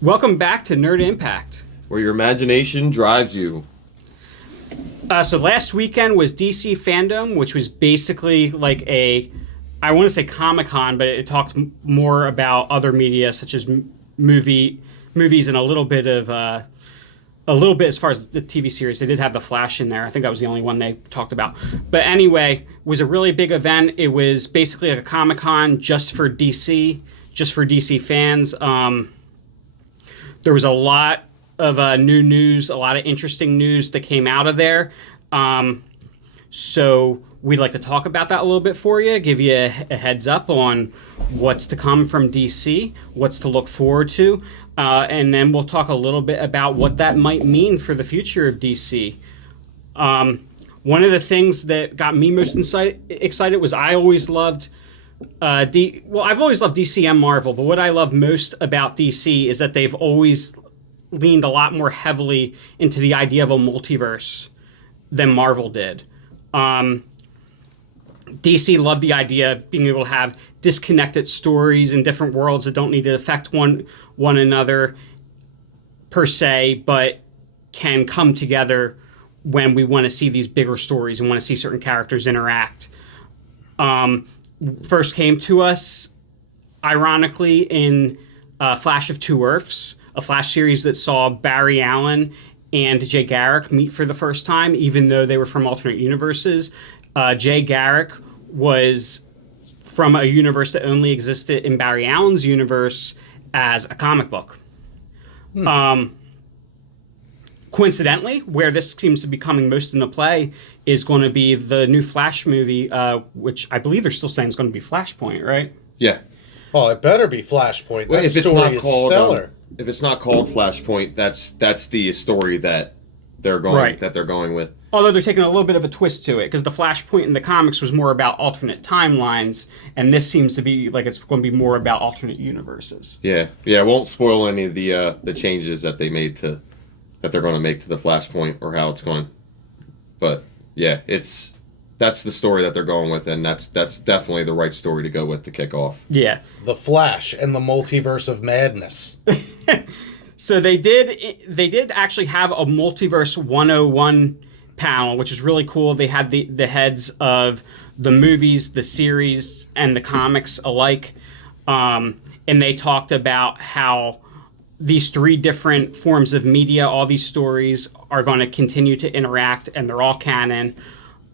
Welcome back to Nerd Impact. Where your imagination drives you. So last weekend was DC Fandome, which was basically like I want to say Comic-Con, but it talked more about other media such as movies and a little bit as far as the TV series. They did have The Flash in there. I think that was the only one they talked about. But anyway, it was a really big event. It was basically like a Comic-Con just for DC fans. There was a lot of new news, a lot of interesting news that came out of there. So we'd like to talk about that a little bit for you, give you a heads up on what's to come from DC, what's to look forward to, and then we'll talk a little bit about what that might mean for the future of DC. One of the things that got me most excited was I always loved I've always loved DC and Marvel, but what I love most about DC is that they've always leaned a lot more heavily into the idea of a multiverse than Marvel did. DC loved the idea of being able to have disconnected stories in different worlds that don't need to affect one another per se, but can come together when we want to see these bigger stories and want to see certain characters interact. First came to us, ironically, in Flash of Two Earths, a Flash series that saw Barry Allen and Jay Garrick meet for the first time, even though they were from alternate universes. Jay Garrick was from a universe that only existed in Barry Allen's universe as a comic book. Coincidentally, where this seems to be coming most into play is going to be the new Flash movie, which I believe they're still saying is going to be Flashpoint, right? Yeah. Well, it better be Flashpoint. That If it's story not is called, stellar. if it's not called Flashpoint, that's the story that they're going with. Although they're taking a little bit of a twist to it, because the Flashpoint in the comics was more about alternate timelines, and this seems to be like it's going to be more about alternate universes. Yeah. It won't spoil any of the changes that they made that they're going to make to the Flashpoint or how it's going. But yeah, that's the story that they're going with, and that's definitely the right story to go with to kick off. Yeah. The Flash and the Multiverse of Madness. So they did actually have a Multiverse 101 panel, which is really cool. They had the heads of the movies, the series, and the comics alike. And they talked about how these three different forms of media, all these stories, are going to continue to interact, and they're all canon.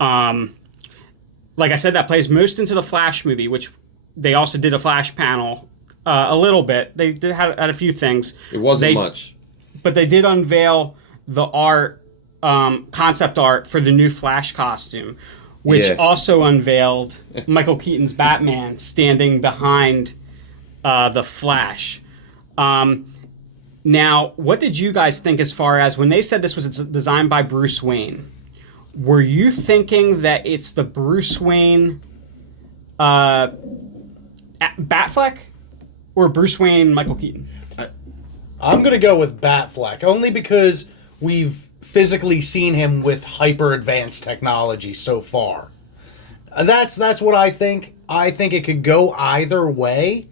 Like I said, that plays most into the Flash movie, which they also did a Flash panel a little bit. They did had a few things. It wasn't much. But they did unveil the art, concept art for the new Flash costume, which also unveiled Michael Keaton's Batman standing behind the Flash. Now, what did you guys think as far as when they said this was designed by Bruce Wayne? Were you thinking that it's the Bruce Wayne Batfleck or Bruce Wayne Michael Keaton? I'm going to go with Batfleck, only because we've physically seen him with hyper-advanced technology so far. That's what I think. I think it could go either way,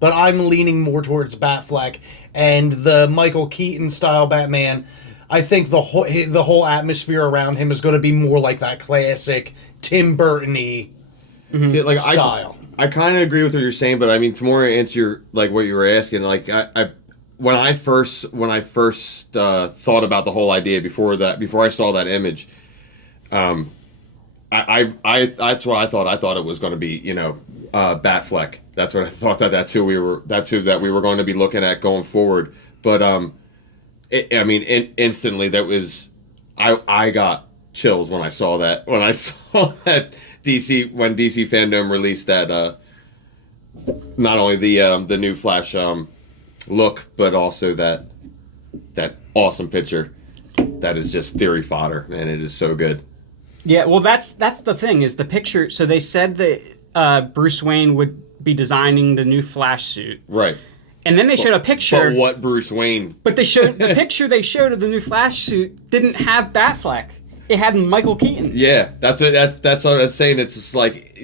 but I'm leaning more towards Batfleck. And the Michael Keaton style Batman, I think the whole atmosphere around him is going to be more like that classic Tim Burton-y style. I kind of agree with what you're saying, but I mean, to more answer what you were asking, like when I first thought about the whole idea before I saw that image, that's what I thought. I thought it was going to be Batfleck. That's what I thought that's who we were going to be looking at going forward. But instantly that was I got chills when I saw that when DC Fandome released that not only the new Flash look, but also that awesome picture that is just theory fodder, and it is so good. Yeah, well, that's the thing is the picture. So they said that Bruce Wayne would be designing the new Flash suit, right? And then they showed a picture. But what Bruce Wayne? But they showed the picture they showed of the new Flash suit didn't have Batfleck. It had Michael Keaton. Yeah, that's what I was saying. It's just like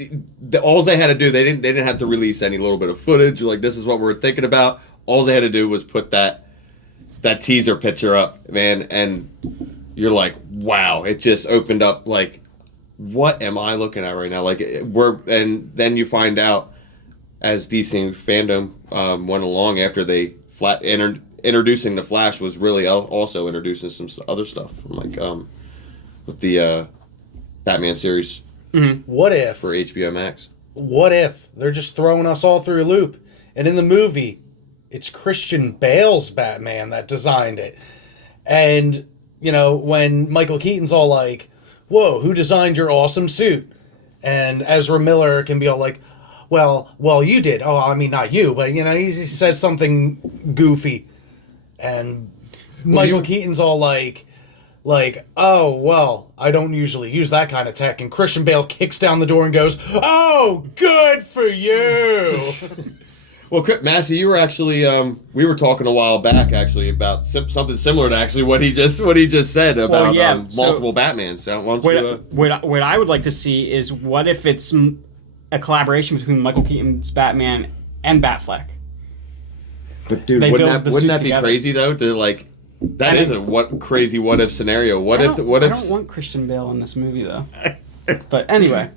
all they had to do. They didn't have to release any little bit of footage. Like, this is what we're thinking about. All they had to do was put that that teaser picture up, man, and you're like, wow, it just opened up like, what am I looking at right now? Like and then you find out as DC Fandom went along after they introducing the Flash was really also introducing some other stuff from like with the Batman series What if? for HBO Max. What if they're just throwing us all through a loop, and in the movie, it's Christian Bale's Batman that designed it, and you know when Michael Keaton's all like, "Whoa, who designed your awesome suit?" and Ezra Miller can be all like, Well, you did. Oh, I mean, not you, but, you know, he says something goofy. And Michael Keaton's all like, oh, well, I don't usually use that kind of tech. And Christian Bale kicks down the door and goes, oh, good for you. Well, Massi, you were actually we were talking a while back actually about something similar to actually what he just said about multiple Batmans. So what I would like to see is what if it's a collaboration between Michael Keaton's Batman and Batfleck. But dude, wouldn't that be crazy though? To like that is a crazy what if scenario. What if I don't want Christian Bale in this movie though. But anyway.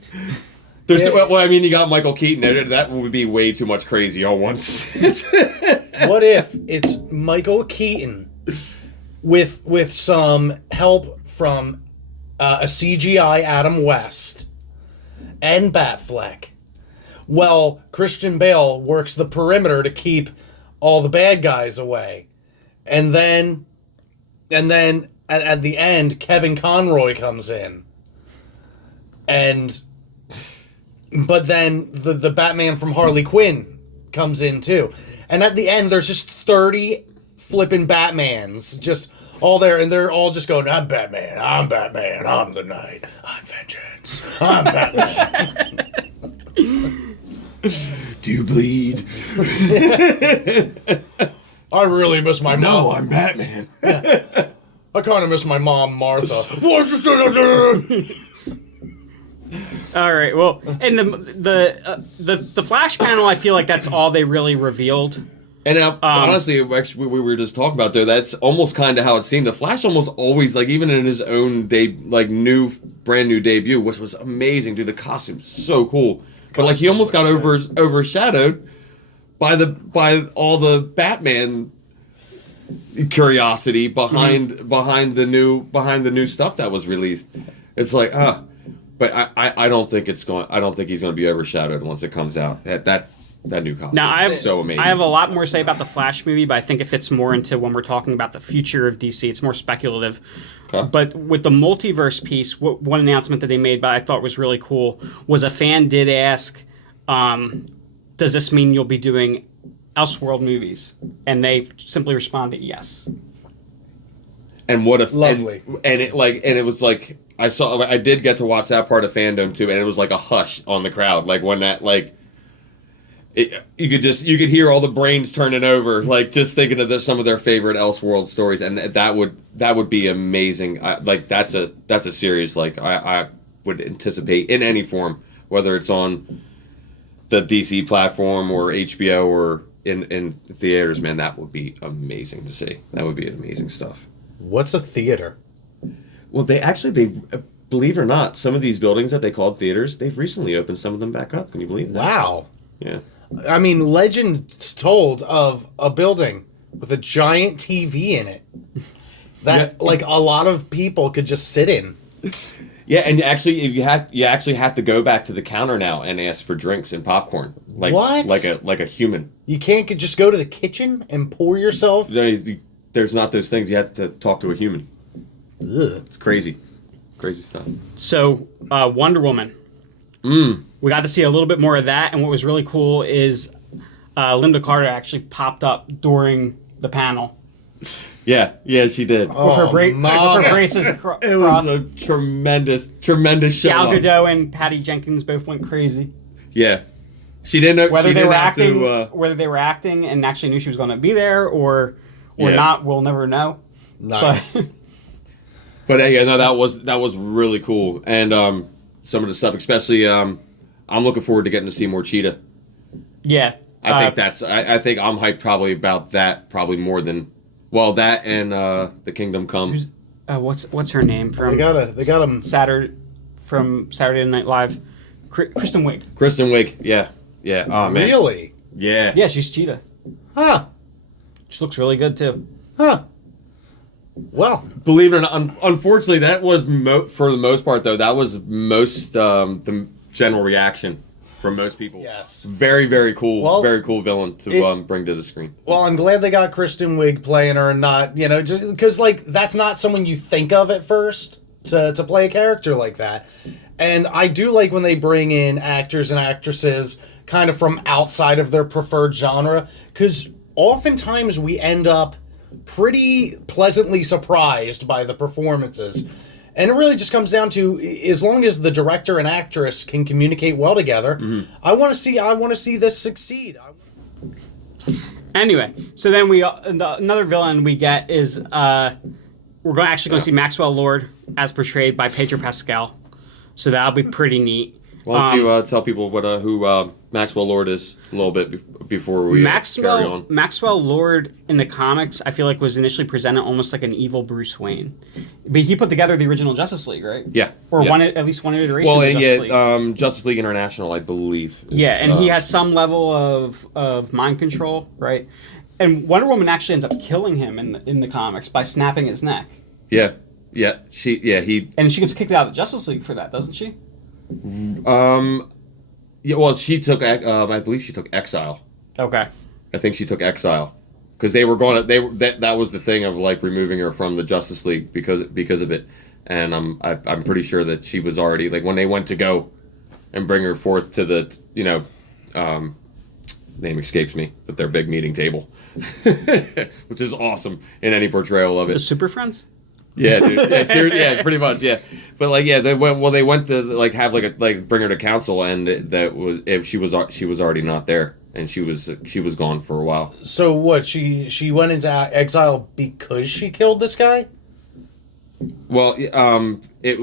Well, I mean, you got Michael Keaton. That would be way too much crazy all once. What if it's Michael Keaton with some help from a CGI Adam West and Batfleck? Well, Christian Bale works the perimeter to keep all the bad guys away, and then at the end, Kevin Conroy comes in, but then the Batman from Harley Quinn comes in too. And at the end, there's just 30 flippin' Batmans just all there. And they're all just going, I'm Batman, I'm Batman, I'm the Knight, I'm Vengeance, I'm Batman. Do you bleed? I really miss my mom. No, I'm Batman. I kind of miss my mom, Martha. Why'd you say that? All right. Well, and the Flash panel, I feel like that's all they really revealed. And honestly, actually, we were just talking about though. That's almost kind of how it seemed. The Flash almost always, like even in his own brand new debut, which was amazing. Dude, the costume's so cool. But like he almost got overshadowed by all the Batman curiosity behind the new stuff that was released. It's like but I don't think he's going to be overshadowed once it comes out. That new costume is so amazing. I have a lot more to say about the Flash movie, but I think it fits more into when we're talking about the future of DC. It's more speculative. Okay. But with the multiverse piece, one announcement that they made, but I thought was really cool, was a fan did ask, does this mean you'll be doing Elseworld movies? And they simply responded, yes. And what if lovely? And it was like I did get to watch that part of Fandome too, and it was like a hush on the crowd, like when that you could hear all the brains turning over, like just thinking of some of their favorite Elseworld stories, and that would be amazing. That's a series like I would anticipate in any form, whether it's on the DC platform or HBO or in theaters. Man, that would be amazing to see. That would be amazing stuff. What's a theater? Well, they believe it or not, some of these buildings that they called theaters, they've recently opened some of them back up. Can you believe that? Wow. Yeah. I mean, legends told of a building with a giant TV in it that like a lot of people could just sit in. Yeah, and actually, you actually have to go back to the counter now and ask for drinks and popcorn. Like what? Like a human. You can't just go to the kitchen and pour yourself. There's not those things. You have to talk to a human. Ugh. It's crazy stuff. So, Wonder Woman. We got to see a little bit more of that, and what was really cool is Linda Carter actually popped up during the panel. Yeah, she did. With her braces across. It was a tremendous show. Gal Gadot and Patty Jenkins both went crazy. Yeah, she didn't know whether they were acting and actually knew she was going to be there or not. We'll never know. Nice. But yeah, no, that was really cool, and some of the stuff, especially, I'm looking forward to getting to see more Cheetah. Yeah, I think I'm hyped probably about that, probably more than Well, that and the Kingdom Come. What's her name from? They got him. Saturday Night Live. Kristen Wiig. Kristen Wiig. Yeah. Yeah. Oh man. Really? Yeah. Yeah, she's Cheetah. Huh. She looks really good too. Huh. Well, Believe it or not, unfortunately, that was for the most part though. That was most the general reaction from most people. yes. Very, very cool. Well, very cool villain to bring to the screen. Well, I'm glad they got Kristen Wiig playing her and not, just because like that's not someone you think of at first to play a character like that. And I do like when they bring in actors and actresses kind of from outside of their preferred genre, because oftentimes we end up pretty pleasantly surprised by the performances. And it really just comes down to, as long as the director and actress can communicate well together, I want to see this succeed. Anyway, so then another villain we get is we're actually going to see Maxwell Lord as portrayed by Pedro Pascal. So that'll be pretty neat. Why don't you tell people who Maxwell Lord is a little bit before we carry on? Maxwell Lord in the comics, I feel like, was initially presented almost like an evil Bruce Wayne. But he put together the original Justice League, right? Yeah. Or yeah. at least one iteration Well, of and Justice League. Justice League International, I believe. Yeah, and he has some level of mind control, right? And Wonder Woman actually ends up killing him in the comics by snapping his neck. Yeah. Yeah. He. And she gets kicked out of the Justice League for that, doesn't she? Yeah, well, she took. I believe she took exile. Okay. I think she took exile because they were going to. That was the thing of like removing her from the Justice League because of it, and I'm pretty sure that she was already like when they went to go and bring her forth to the name escapes me, but their big meeting table, which is awesome in any portrayal of it. The Super Friends. Yeah, dude. Yeah, seriously, yeah, pretty much, yeah. But like, yeah, they went to like have bring her to council, and that was if she was already not there, and she was gone for a while. So what? She went into exile because she killed this guy? Well, it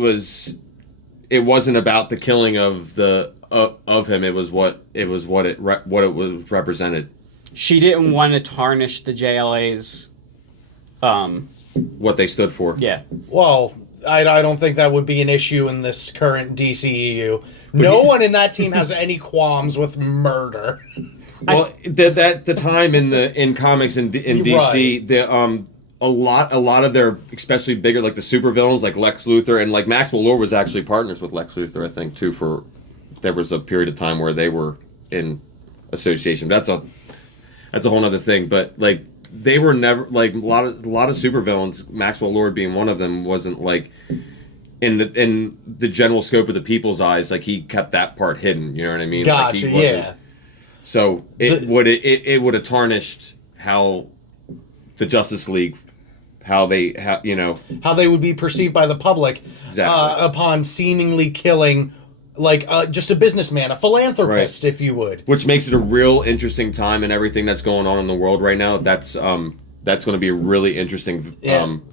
wasn't about the killing of him. It was what it was represented. She didn't want to tarnish the JLA's. What they stood for. Yeah. Well, I don't think that would be an issue in this current DCEU. No one in that team has any qualms with murder. Well, the time in comics in DC, right. A lot of their especially bigger like the supervillains like Lex Luthor and like Maxwell Lord was actually partners with Lex Luthor, I think too. There was a period of time where they were in association. That's a whole other thing, but like. They were never like a lot of supervillains. Maxwell Lord being one of them wasn't like in the general scope of the people's eyes. Like he kept that part hidden. You know what I mean? Gotcha. Like Yeah. So it would have tarnished how the Justice League, how they would be perceived by the public exactly. Upon seemingly killing. Like just a businessman, a philanthropist, right. If you would. Which makes it a real interesting time and everything that's going on in the world right now. That's going to be a really interesting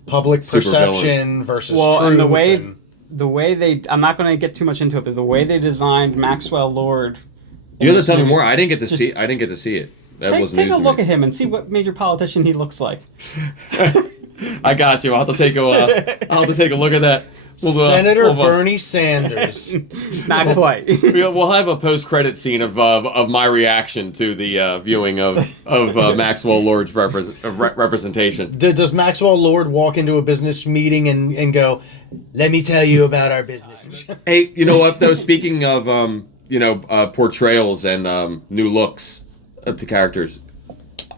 public perception versus truth. And the way they, I'm not going to get too much into it, but the way they designed Maxwell Lord. You have to tell me more. I didn't get to see it. That was take a look at him and see what major politician he looks like. I got you. I'll have to take a look at that. Senator Bernie Sanders. Not quite. We'll have a post-credit scene of my reaction to the viewing of Maxwell Lord's representation. Does Maxwell Lord walk into a business meeting and go, "Let me tell you about our business"? Hey, you know what though? Speaking of portrayals and new looks to characters.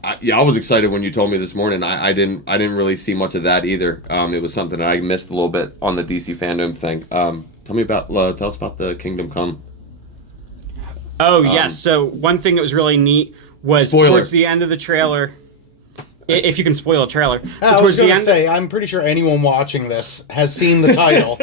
I was excited when you told me this morning. I didn't really see much of that either. It was something that I missed a little bit on the DC Fandome thing. Tell us about the Kingdom Come. Oh yes. So one thing that was really neat was towards the end of the trailer. If you can spoil a trailer. I was going to say, I'm pretty sure anyone watching this has seen the title.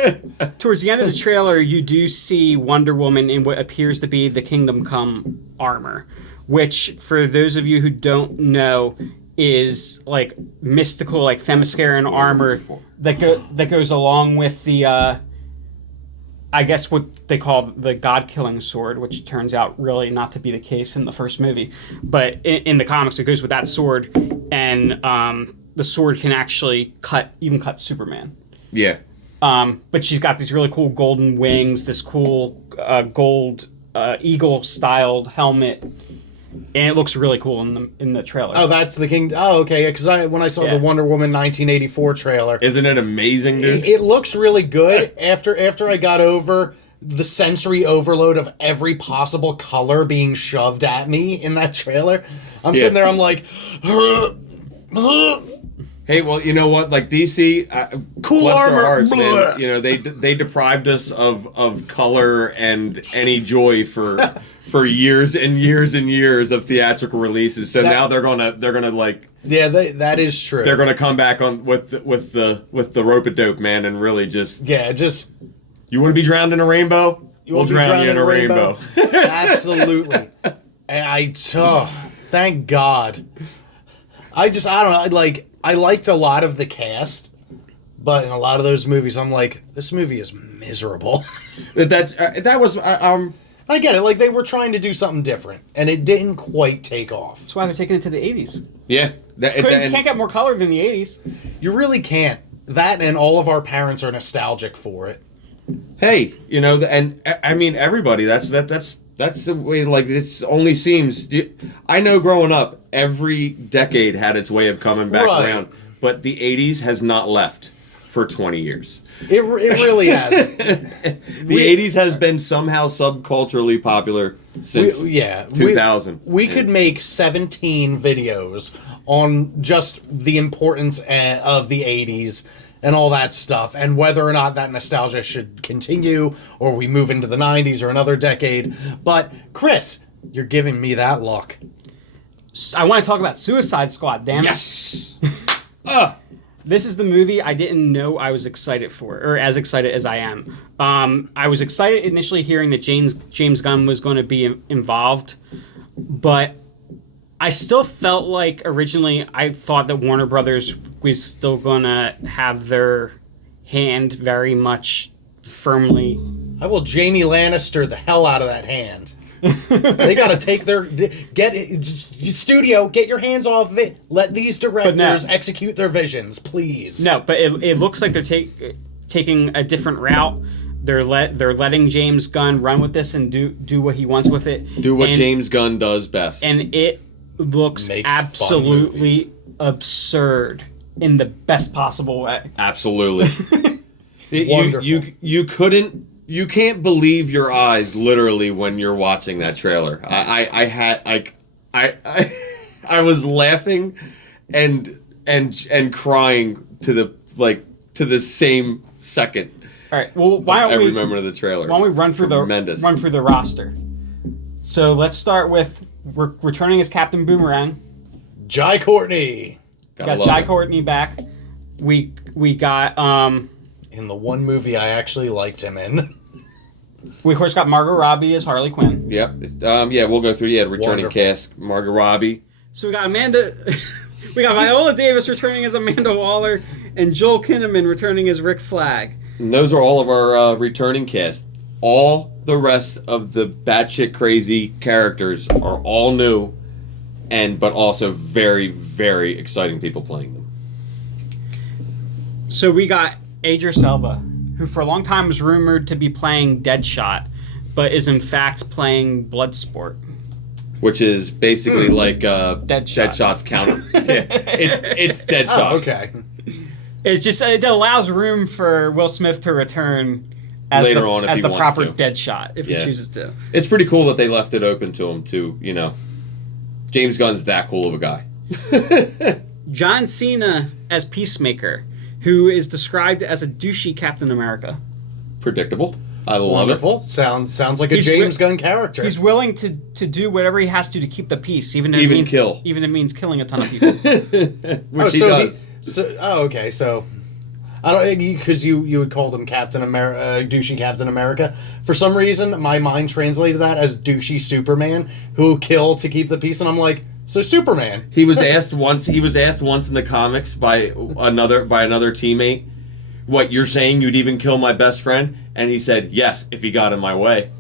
Towards the end of the trailer, you do see Wonder Woman in what appears to be the Kingdom Come armor. Which, for those of you who don't know, is like mystical, like Themysciran armor that goes along with the, I guess what they call the God-killing sword, which turns out really not to be the case in the first movie. But in the comics, it goes with that sword, and the sword can actually cut Superman. Yeah. But she's got these really cool golden wings, this cool gold eagle-styled helmet, and it looks really cool in the trailer. Oh, that's the King. Oh, okay. Because when I saw the Wonder Woman 1984 trailer, Isn't it amazing, dude? it looks really good. After I got over the sensory overload of every possible color being shoved at me in that trailer, I'm sitting there. I'm like, Hey, well, you know what? Like DC, Cool bless armor, their hearts, man. blah. You know, they deprived us of color and any joy for years and years and years of theatrical releases. So now they're gonna like. Yeah, that is true. They're gonna come back on with the rope-a-dope, man, and really just. Yeah, just. You want to be drowned in a rainbow? We'll drown you in a rainbow. Absolutely. Thank God. I don't know. I liked a lot of the cast, but in a lot of those movies, I'm like, this movie is miserable. That was I get it. Like, they were trying to do something different, and it didn't quite take off. That's why they're taking it to the 80s. Yeah. Can't get more color than the 80s. You really can't. That and all of our parents are nostalgic for it. Hey, you know, and I mean everybody. That's the way. Like it only seems. I know growing up, every decade had its way of coming back around, but the '80s has not left for 20 years. It really hasn't. The '80s has been somehow subculturally popular since 2000. We could make 17 videos on just the importance of the '80s. And all that stuff, and whether or not that nostalgia should continue, or we move into the 90s or another decade. But, Chris, you're giving me that look. I want to talk about Suicide Squad, damn it. Yes! This is the movie I didn't know I was excited for, or as excited as I am. I was excited initially hearing that James Gunn was going to be involved, but I still felt like originally I thought that Warner Brothers was still going to have their hand very much firmly. I will Jamie Lannister the hell out of that hand. They got to take studio, get your hands off of it. Let these directors execute their visions, please. No, but it looks like they're taking a different route. They're letting James Gunn run with this and do what he wants with it. Do what James Gunn does best. And it looks absolutely absurd in the best possible way. Absolutely. You can't believe your eyes literally when you're watching that trailer. I was laughing and crying to the same second. All right. Well, why don't we remember the trailer? Why don't we run through the roster? So let's start with returning as Captain Boomerang. Jai Courtney. Got Jai Courtney back. We got in the one movie I actually liked him in. We of course got Margot Robbie as Harley Quinn. Yep. We'll go through. The returning cast: Margot Robbie. So we got Amanda. We got Viola Davis returning as Amanda Waller, and Joel Kinnaman returning as Rick Flag. And those are all of our returning cast. All the rest of the batshit crazy characters are all new, but also very, very exciting people playing them. So we got Idris Elba, who for a long time was rumored to be playing Deadshot, but is in fact playing Bloodsport. Which is basically like Deadshot's counter. Yeah, it's Deadshot. Oh, okay. It allows room for Will Smith to return as later on if he the wants proper to. Deadshot if he chooses to. It's pretty cool that they left it open to him too. You know, James Gunn's that cool of a guy. John Cena as Peacemaker, who is described as a douchey Captain America. Predictable. I love Wonderful. it. Sounds like a James Gunn character. He's willing to do whatever he has to keep the peace, even if it means killing a ton of people. Which he does. Okay. So I don't, because you would call him Captain America, douchey Captain America. For some reason, my mind translated that as douchey Superman, who kill to keep the peace, and I'm like, so Superman. He was asked once in the comics by another teammate, "What, you're saying you'd even kill my best friend?" And he said, "Yes, if he got in my way."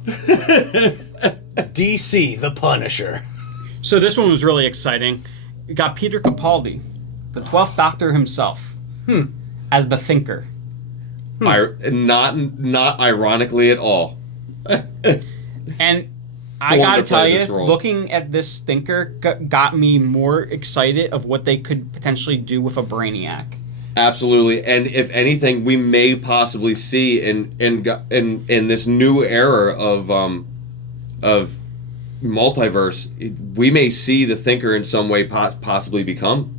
DC, the Punisher. So this one was really exciting. We got Peter Capaldi, the 12th Doctor himself, as the Thinker. Not ironically at all. And I Wanted gotta to tell play you, this role. looking at this Thinker got me more excited of what they could potentially do with a Brainiac. Absolutely, and if anything, we may possibly see in this new era of multiverse, we may see the Thinker in some way possibly become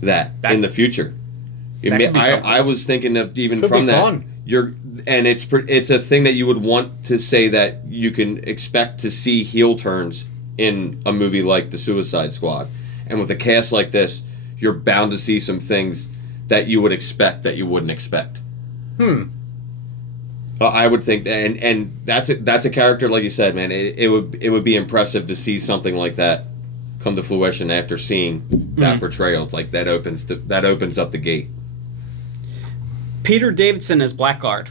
that in the future. That could be something. I was thinking of even Could from be that. fun. It's a thing that you would want to say that you can expect to see heel turns in a movie like The Suicide Squad, and with a cast like this, you're bound to see some things that you would expect that you wouldn't expect. I would think, and that's a character like you said, man. It would be impressive to see something like that come to fruition after seeing that portrayal. It's like that opens up the gate. Peter Davidson as Blackguard.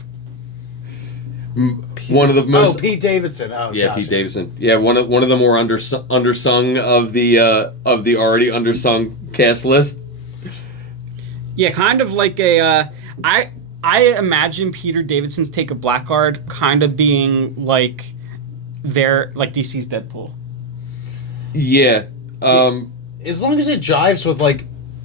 One of the most Pete Davidson. Oh, yeah, gotcha. Pete Davidson. Yeah, one of the more undersung of the already undersung cast list. Yeah, kind of like a. I imagine Peter Davidson's take of Blackguard kind of being like DC's Deadpool. Yeah. As long as it jives with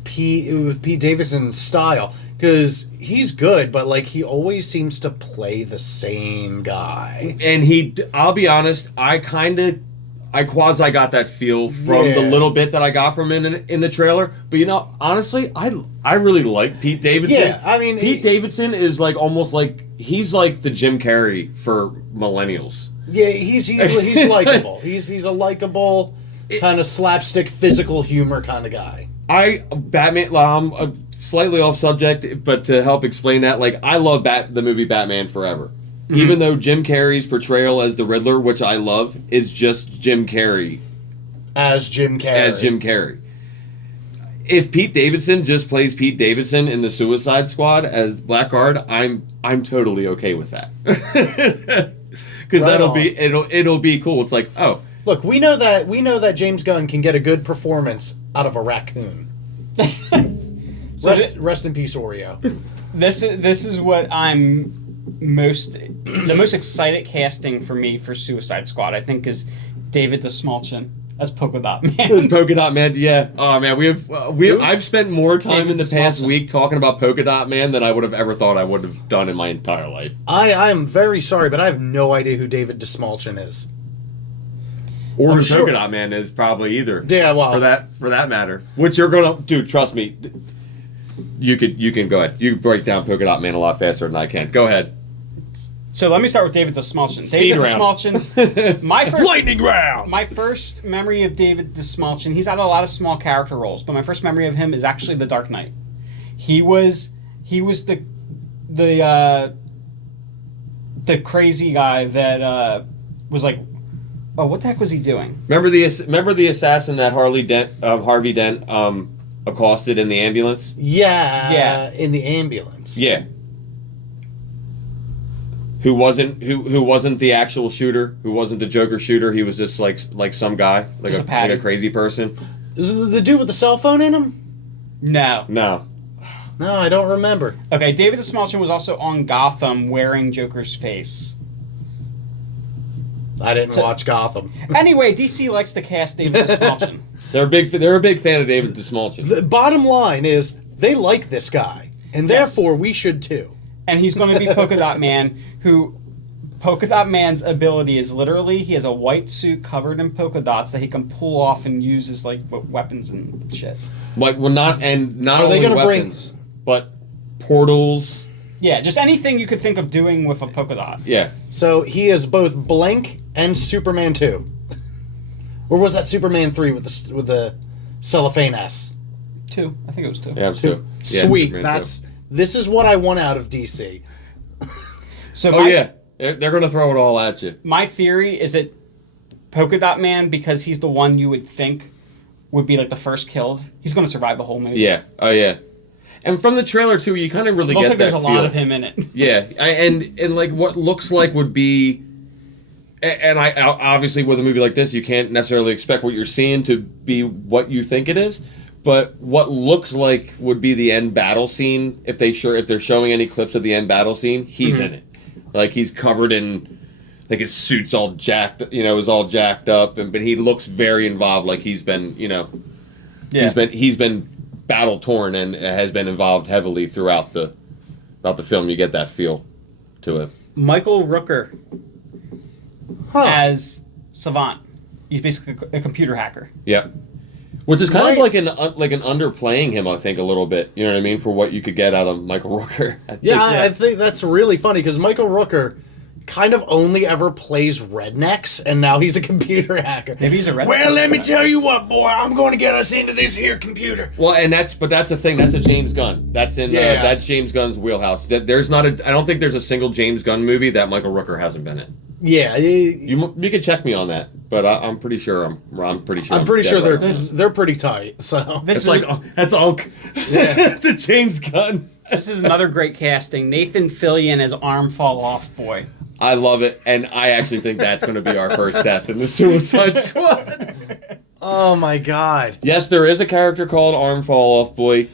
Pete Davidson's style, because he's good, but like he always seems to play the same guy. And I'll be honest, I quasi got that feel from the little bit that I got from him in the trailer. But honestly, I really like Pete Davidson. Yeah, I mean, Pete Davidson is like almost like he's like the Jim Carrey for millennials. Yeah, he's likable. He's a likable kind of slapstick physical humor kind of guy. Batman. I'm slightly off subject, but to help explain that, like I love the movie Batman Forever. Mm-hmm. Even though Jim Carrey's portrayal as the Riddler, which I love, is just Jim Carrey. As Jim Carrey. If Pete Davidson just plays Pete Davidson in the Suicide Squad as Blackguard, I'm totally okay with that. Because it'll be cool. It's like, oh, look, we know that James Gunn can get a good performance out of a raccoon. Rest in peace, Oreo. This is what I'm the most excited casting for me for Suicide Squad, I think, is David DeSmalchin as Polka Dot Man. As Polka Dot Man, yeah. Oh man, I've spent more time David in the past DeSmalchin. week talking about Polka Dot Man than I would have ever thought I would have done in my entire life. I am very sorry, but I have no idea who David DeSmalchin is. Or I'm who sure. Polka Dot Man is probably either. Yeah, well, for that matter. Which you're gonna, dude. Trust me. You can go ahead. You can break down Polka Dot Man a lot faster than I can. Go ahead. So let me start with David DeSmalchin. Speed David round. DeSmalchin. Lightning round. My first memory of David DeSmalchin, he's had a lot of small character roles, but my first memory of him is actually The Dark Knight. He was the crazy guy that was like, oh, what the heck was he doing? Remember the assassin that Harvey Dent accosted in the ambulance? Yeah. in the ambulance. Yeah. Who wasn't the actual shooter? Who wasn't the Joker shooter? He was just like some guy, like a crazy person. Is it the dude with the cell phone in him? No. No. No, I don't remember. Okay, David DeSmalchin was also on Gotham wearing Joker's face. I didn't watch Gotham. Anyway, DC likes to cast David DeSmalchin. They're a big fan of David DeSmalchin. The bottom line is they like this guy, and therefore we should too. And he's going to be Polka Dot Man, who Polka Dot Man's ability is literally he has a white suit covered in polka dots that he can pull off and use as like weapons and shit. Like, well, not Are only they gonna weapons, but portals. Yeah, just anything you could think of doing with a polka dot. Yeah. So he is both Blink and Superman 2. Or was that Superman 3 with the cellophane S? 2. I think it was 2. Yeah, I'm still. Yeah, Sweet. Superman This is what I want out of DC. So Oh yeah, they're gonna throw it all at you. My theory is that Polka Dot Man, because he's the one you would think would be like the first killed, he's going to survive the whole movie. Yeah. Oh yeah. And from the trailer too, you kind of really Looks get like there's that a feel. lot of him in it. Yeah, and like what looks like would be, and I obviously with a movie like this, you can't necessarily expect what you're seeing to be what you think it is. But what looks like would be the end battle scene, if they're showing any clips of the end battle scene, he's in it. Like he's covered in, like his suit's all jacked, is all jacked up, but he looks very involved. Like he's been, he's been battle torn and has been involved heavily throughout the film. You get that feel to it. Michael Rooker as Savant. He's basically a computer hacker. Yeah. Which is kind of like an underplaying him, I think, a little bit. You know what I mean? For what you could get out of Michael Rooker. I think that's really funny because Michael Rooker kind of only ever plays rednecks, and now he's a computer hacker. Maybe he's a redneck. Well, let me tell you what, boy, I'm going to get us into this here computer. Well, that's the thing. That's a James Gunn. That's that's James Gunn's wheelhouse. I don't think there's a single James Gunn movie that Michael Rooker hasn't been in. Yeah, you can check me on that, but I'm pretty sure I'm pretty sure they're pretty tight. So that's Unk. Yeah. It's a James Gunn. This is another great casting. Nathan Fillion as Arm Fall Off Boy. I love it, and I actually think that's going to be our first death in the Suicide Squad. Oh my god! Yes, there is a character called Arm Fall Off Boy.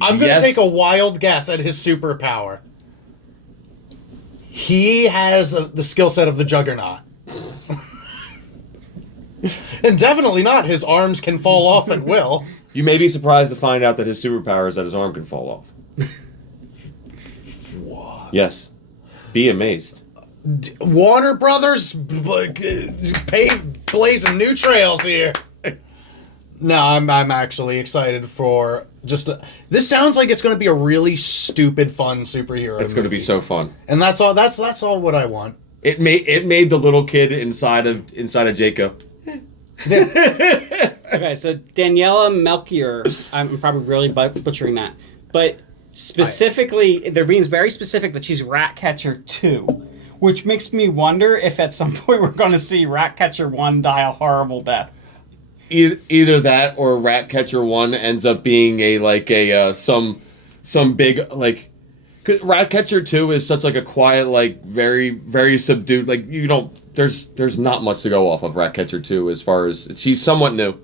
I'm going to take a wild guess at his superpower. He has the skill set of the Juggernaut. And definitely not his arms can fall off at will. You may be surprised to find out that his superpower is that his arm can fall off. What? Yes. Be amazed. Warner Brothers blazing new trails here. No, I'm actually excited for this sounds like it's going to be a really stupid, fun superhero. It's going to be so fun, and that's all. That's all what I want. It made the little kid inside of Jacob. Okay, so Daniela Melchior, I'm probably really butchering that, but specifically, they're being very specific that she's Ratcatcher 2, which makes me wonder if at some point we're going to see Ratcatcher 1 die a horrible death. Either that or Ratcatcher 1 ends up being some big, like, 'cause Ratcatcher 2 is such like a quiet, like, very, very subdued, like, there's not much to go off of Ratcatcher 2 as far as she's somewhat new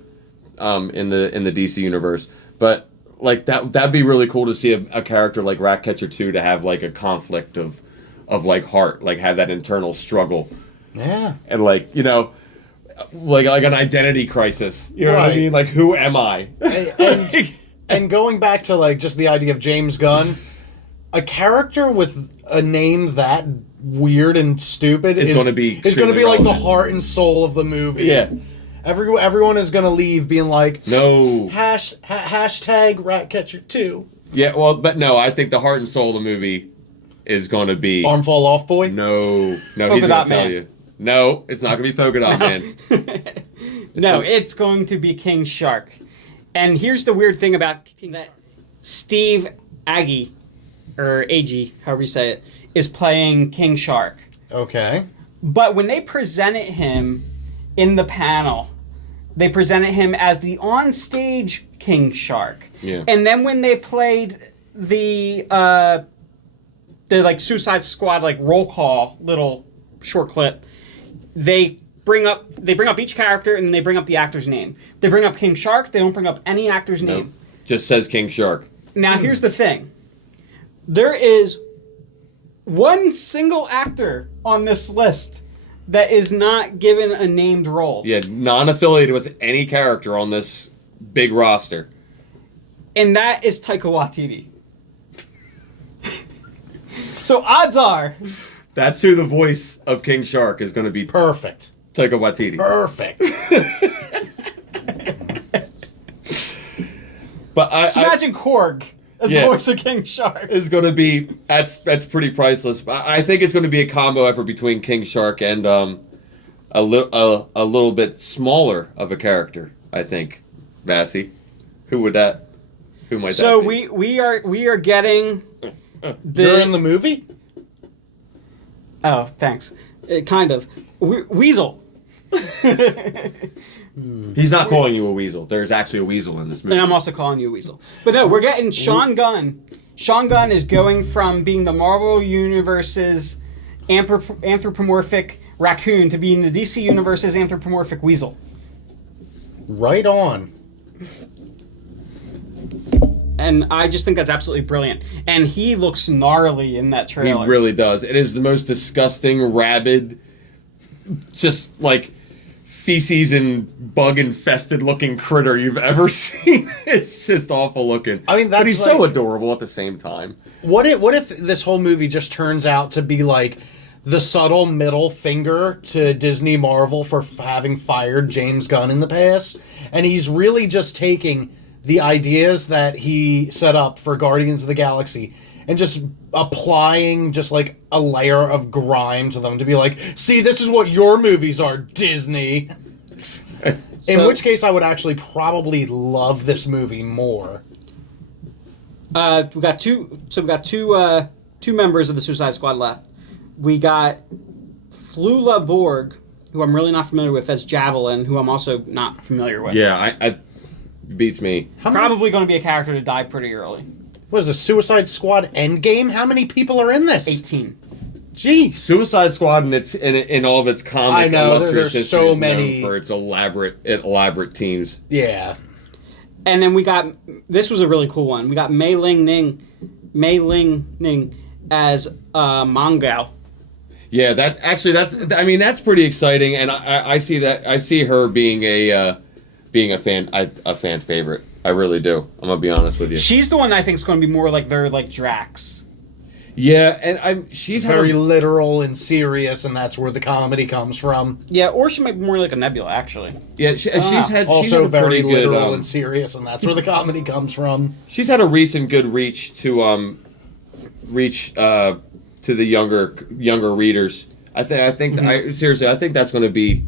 in the DC universe, but like that'd be really cool to see a character like Ratcatcher 2 to have like a conflict of like heart, like have that internal struggle. Yeah. And like, like an identity crisis. You know what I mean? Like, who am I? And going back to like just the idea of James Gunn, a character with a name that weird and stupid is going to be like the heart and soul of the movie. Yeah. Everyone is going to leave being like, no. Hashtag Ratcatcher 2. Yeah, well, but no, I think the heart and soul of the movie is going to be Arm Fall Off Boy? No, he's going to tell you. No, it's not going to be Polka Dot Man. It's going to be King Shark. And here's the weird thing about that Steve Agee, or Agee, however you say it, is playing King Shark. Okay. But when they presented him in the panel, they presented him as the on-stage King Shark. Yeah. And then when they played the like Suicide Squad like roll call little short clip, they bring up each character and they bring up the actor's name. They bring up King Shark, they don't bring up any actor's name. Just says King Shark. Now here's the thing. There is one single actor on this list that is not given a named role. Yeah, non-affiliated with any character on this big roster. And that is Taika Waititi. So odds are... That's who the voice of King Shark is going to be. Perfect. Taika Waititi. Perfect. But imagine Korg as the voice of King Shark. Is going to be... That's pretty priceless. I think it's going to be a combo effort between King Shark and a little bit smaller of a character, I think. Massi. Who might that be? So we are getting... You're in the movie? Oh, thanks. Kind of. Weasel. He's not calling you a weasel. There's actually a weasel in this movie. And I'm also calling you a weasel. But no, we're getting Sean Gunn. Sean Gunn is going from being the Marvel Universe's anthropomorphic raccoon to being the DC Universe's anthropomorphic weasel. Right on. And I just think that's absolutely brilliant. And he looks gnarly in that He trailer. really does. It is the most disgusting, rabid, just like feces and bug infested looking critter you've ever seen. It's just awful looking. I mean, that's but he's so adorable at the same time. What if this whole movie just turns out to be like the subtle middle finger to Disney Marvel for having fired James Gunn in the past, and he's really just taking the ideas that he set up for Guardians of the Galaxy and just applying just like a layer of grime to them to be like, see, this is what your movies are, Disney. In which case, I would actually probably love this movie more. We got two. So we got two members of the Suicide Squad left. We got Flula Borg, who I'm really not familiar with, as Javelin, who I'm also not familiar with. Yeah, I beats me. Probably going to be a character to die pretty early. What is the Suicide Squad Endgame? How many people are in this? 18. Jeez. Suicide Squad in all of its comic I know, illustrious there's history so is many- known for its elaborate teams. Yeah. And then we got, this was a really cool one. We got Mei Ling Ning as Mongao. Yeah, that's pretty exciting, and I see that. I see her being a fan favorite. I really do. I'm gonna be honest with you. She's the one I think is going to be more like their like Drax. Yeah, and she's Very literal and serious, and that's where the comedy comes from. Yeah, or she might be more like a Nebula, actually. Yeah, she's had Also a very pretty good, literal and serious, and that's where the comedy comes from. She's had a recent good reach to the younger readers. I think seriously, I think that's going to be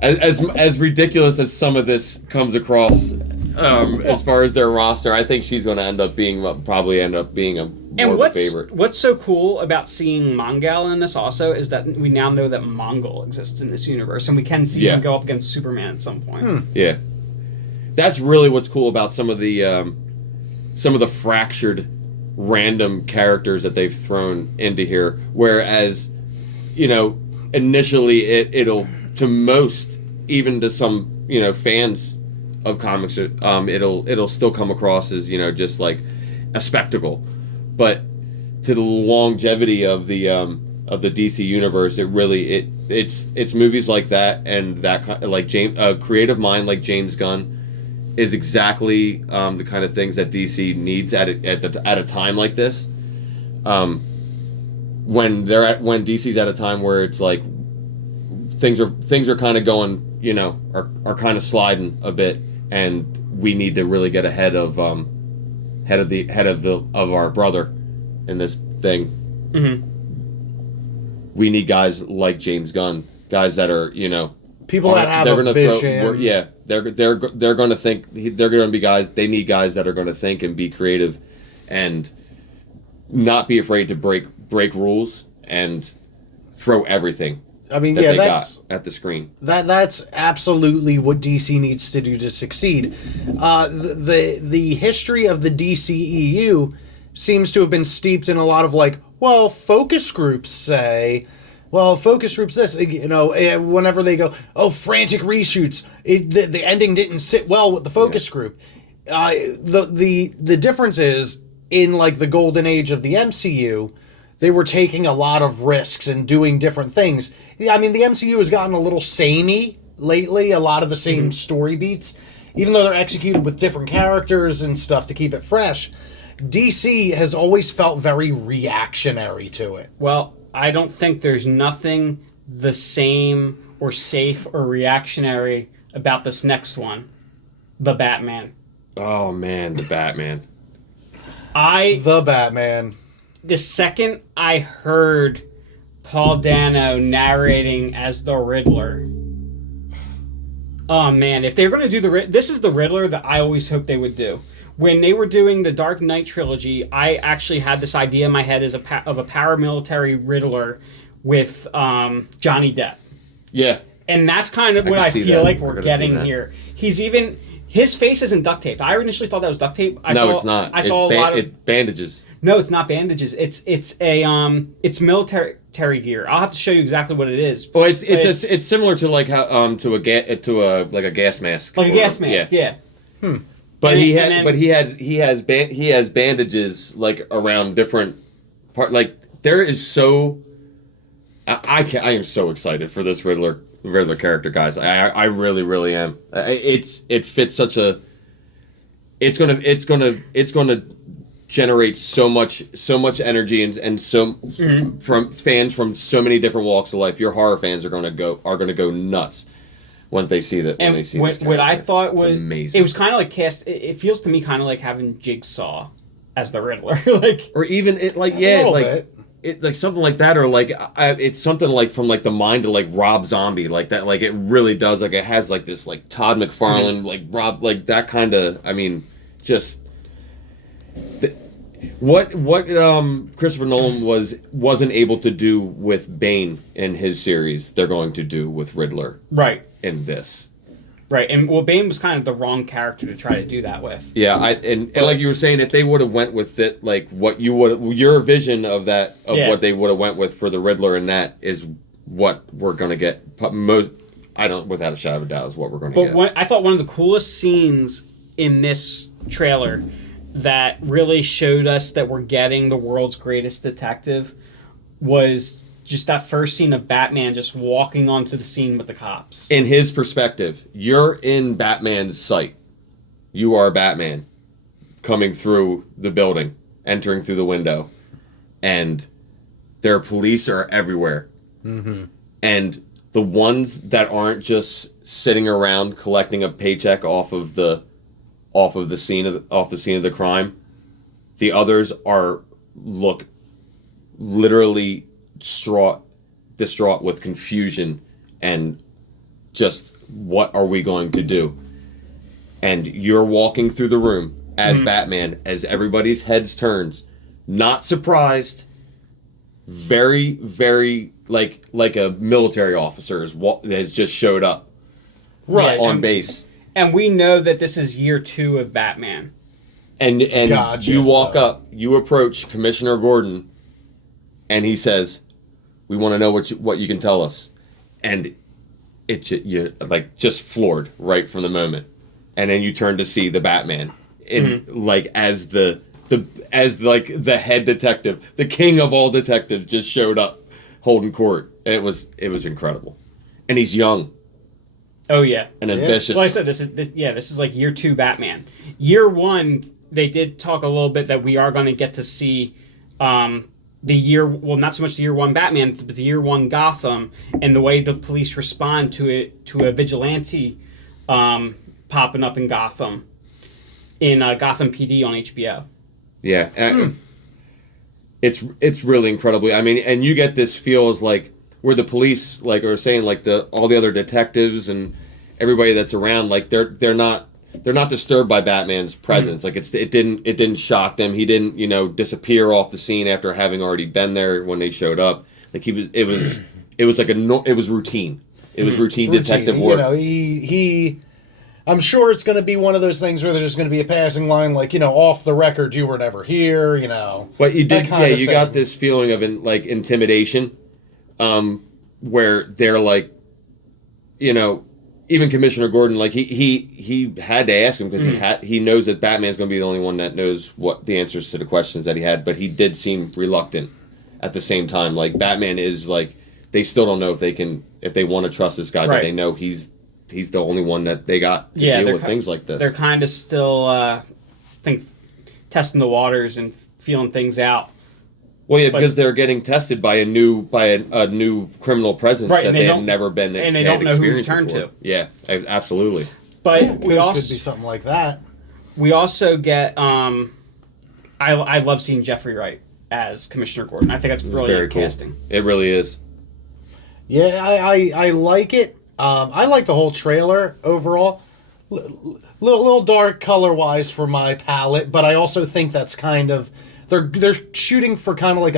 as ridiculous as some of this comes across. As far as their roster, I think she's going to end up being a favorite. What's so cool about seeing Mongal in this also is that we now know that Mongol exists in this universe, and we can see him go up against Superman at some point. Yeah, that's really what's cool about some of the fractured, random characters that they've thrown into here. Whereas, initially it'll to most, even to some fans of comics, it'll still come across as just like a spectacle, but to the longevity of the DC universe, it's movies like that and that like creative mind like James Gunn is exactly the kind of things that DC needs at a time like this. When DC's at a time where it's like things are kind of going, are kind of sliding a bit, and we need to really get ahead of our brother in this thing. Mm-hmm. We need guys like James Gunn, guys that are people that have a vision. They're going to think. They're going to be guys. They need guys that are going to think and be creative, and not be afraid to break rules and throw everything. I mean, that's at the screen. That's absolutely what DC needs to do to succeed. The history of the DCEU seems to have been steeped in a lot of focus groups say, focus groups this, whenever they go, frantic reshoots, the ending didn't sit well with the focus group. The difference is in the golden age of the MCU, they were taking a lot of risks and doing different things. I mean, the MCU has gotten a little samey lately, a lot of the same story beats, even though they're executed with different characters and stuff to keep it fresh. DC has always felt very reactionary to it. Well, I don't think there's nothing the same or safe or reactionary about this next one, the Batman. Oh man, the Batman. The Batman. The second I heard Paul Dano narrating as the Riddler, oh man, if they're going to do this is the Riddler that I always hoped they would do. When they were doing the Dark Knight trilogy, I actually had this idea in my head of a paramilitary Riddler with Johnny Depp. Yeah. And that's kind of what I feel like we're getting here. His face isn't duct tape. I initially thought that was duct tape. It's not. I saw a lot of bandages. No, it's not bandages. It's military gear. I'll have to show you exactly what it is. Well, it's similar to how to a gas mask. Like a gas mask, yeah. But And he then- had, and but then- he has bandages like around different part. Like there is so, I am so excited for this Riddler character, guys. I really am. It fits such a. It's gonna generate so much energy and so from fans from so many different walks of life. Your horror fans are gonna go nuts when they see that. When And they see what, this what I character. thought It's was amazing. it was kind of like cast. It feels to me kind of like having Jigsaw as the Riddler, like. Or even it like little like bit. it like something like that, or like it's something like from like the mind of like Rob Zombie, like that. Like it really does. Like it has like this like Todd McFarlane, like Rob, like that kind of. I mean, just what Christopher Nolan wasn't able to do with Bane in his series, they're going to do with Riddler Right. in this. Right, and well, Bane was kind of the wrong character to try to do that with. Yeah, and like you were saying, if they would have went with it, like what you would, your vision of that of Yeah. what they would have went with for the Riddler, and that is what we're gonna get. Most, I don't, without a shadow of a doubt, is what we're gonna But get. I thought one of the coolest scenes in this trailer that really showed us that we're getting the world's greatest detective was just that first scene of Batman just walking onto the scene with the cops. In his perspective, you're in Batman's sight. You are Batman, coming through the building, entering through the window, and their police are everywhere. Mm-hmm. And the ones that aren't just sitting around collecting a paycheck off the scene of the crime, the others look literally distraught with confusion and just what are we going to do? And you're walking through the room as Batman, as everybody's heads turns, not surprised, very, very like a military officer has just showed up Right. on and- base. And we know that this is year 2 of Batman. And Gotcha, you walk so- up, you approach Commissioner Gordon, and he says, "We want to know what you can tell us," and you're like just floored right from the moment, and then you turn to see the Batman, and like as the head detective, the king of all detectives, just showed up holding court. It was incredible, and he's young Oh yeah. and ambitious. Well, I said this is like year 2 Batman. Year 1, they did talk a little bit that we are going to get to see not so much the year 1 Batman, but the year 1 Gotham and the way the police respond to a vigilante popping up in Gotham Gotham PD on HBO. Yeah, it's really incredibly. I mean, and you get this feel as like where the police like are saying like all the other detectives and everybody that's around like they're not disturbed by Batman's presence. Like it didn't shock them. He didn't disappear off the scene after having already been there when they showed up. Like it was routine. It was routine detective work. He I'm sure it's going to be one of those things where there's just going to be a passing line, like, off the record, you were never here, But you did, that kind of you thing. got this feeling of intimidation, where they're like, even Commissioner Gordon, like he had to ask him because he knows that Batman's going to be the only one that knows what the answers to the questions that he had, but he did seem reluctant at the same time. Like Batman is like, they still don't know if they want to trust this guy, but Right. they know he's the only one that they got to deal with things like this. They're kind of still testing the waters and feeling things out. Well, yeah, because they're getting tested by a new criminal presence Right, that and they they had don't- never been and they had don't know who to experienced turn before. to. Yeah, absolutely. But could be something like that. we also get I love seeing Jeffrey Wright as Commissioner Gordon. I think that's brilliant Very cool. casting. It really is. Yeah, I like it. I like the whole trailer overall. Little dark color-wise for my palette, but I also think that's kind of... They're shooting for kind of like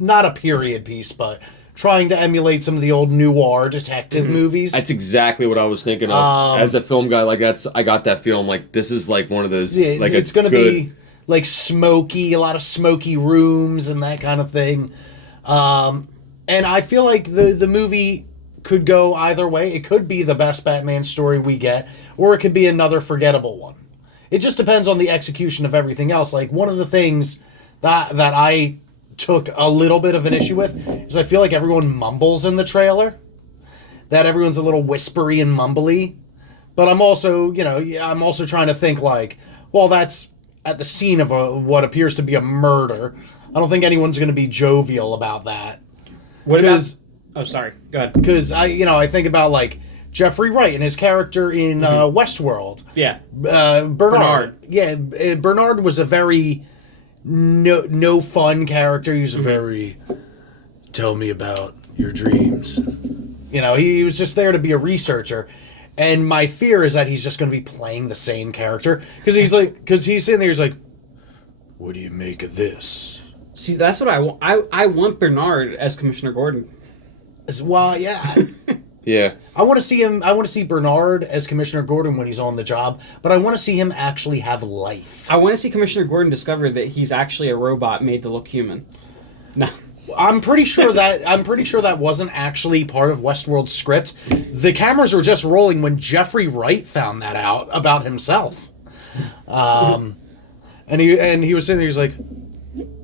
not a period piece, but trying to emulate some of the old noir detective movies. That's exactly what I was thinking of. As a film guy, like I got that feeling like this is like one of those. Yeah, like it's going to be like smoky, a lot of smoky rooms and that kind of thing. And I feel like the movie could go either way. It could be the best Batman story we get, or it could be another forgettable one. it just depends on the execution of everything else. Like, one of the things that I took a little bit of an issue with is I feel like everyone mumbles in the trailer. That everyone's a little whispery and mumbly. But I'm also, I'm also trying to think like, well, that's at the scene of what appears to be a murder. I don't think anyone's going to be jovial about that. What about... Oh, sorry. Go ahead. Because I think about like Jeffrey Wright and his character in Westworld. Yeah. Bernard. Yeah, Bernard was a very no fun character. He was a very tell me about your dreams. He was just there to be a researcher. And my fear is that he's just going to be playing the same character because he's sitting there, he's like, what do you make of this? See, that's what I want. I want Bernard as Commissioner Gordon. Well, yeah. Yeah. I want to see him. I want to see Bernard as Commissioner Gordon when he's on the job, but I want to see him actually have life. I want to see Commissioner Gordon discover that he's actually a robot made to look human. No. I'm pretty sure that wasn't actually part of Westworld's script. The cameras were just rolling when Jeffrey Wright found that out about himself. And he was sitting there, he's like,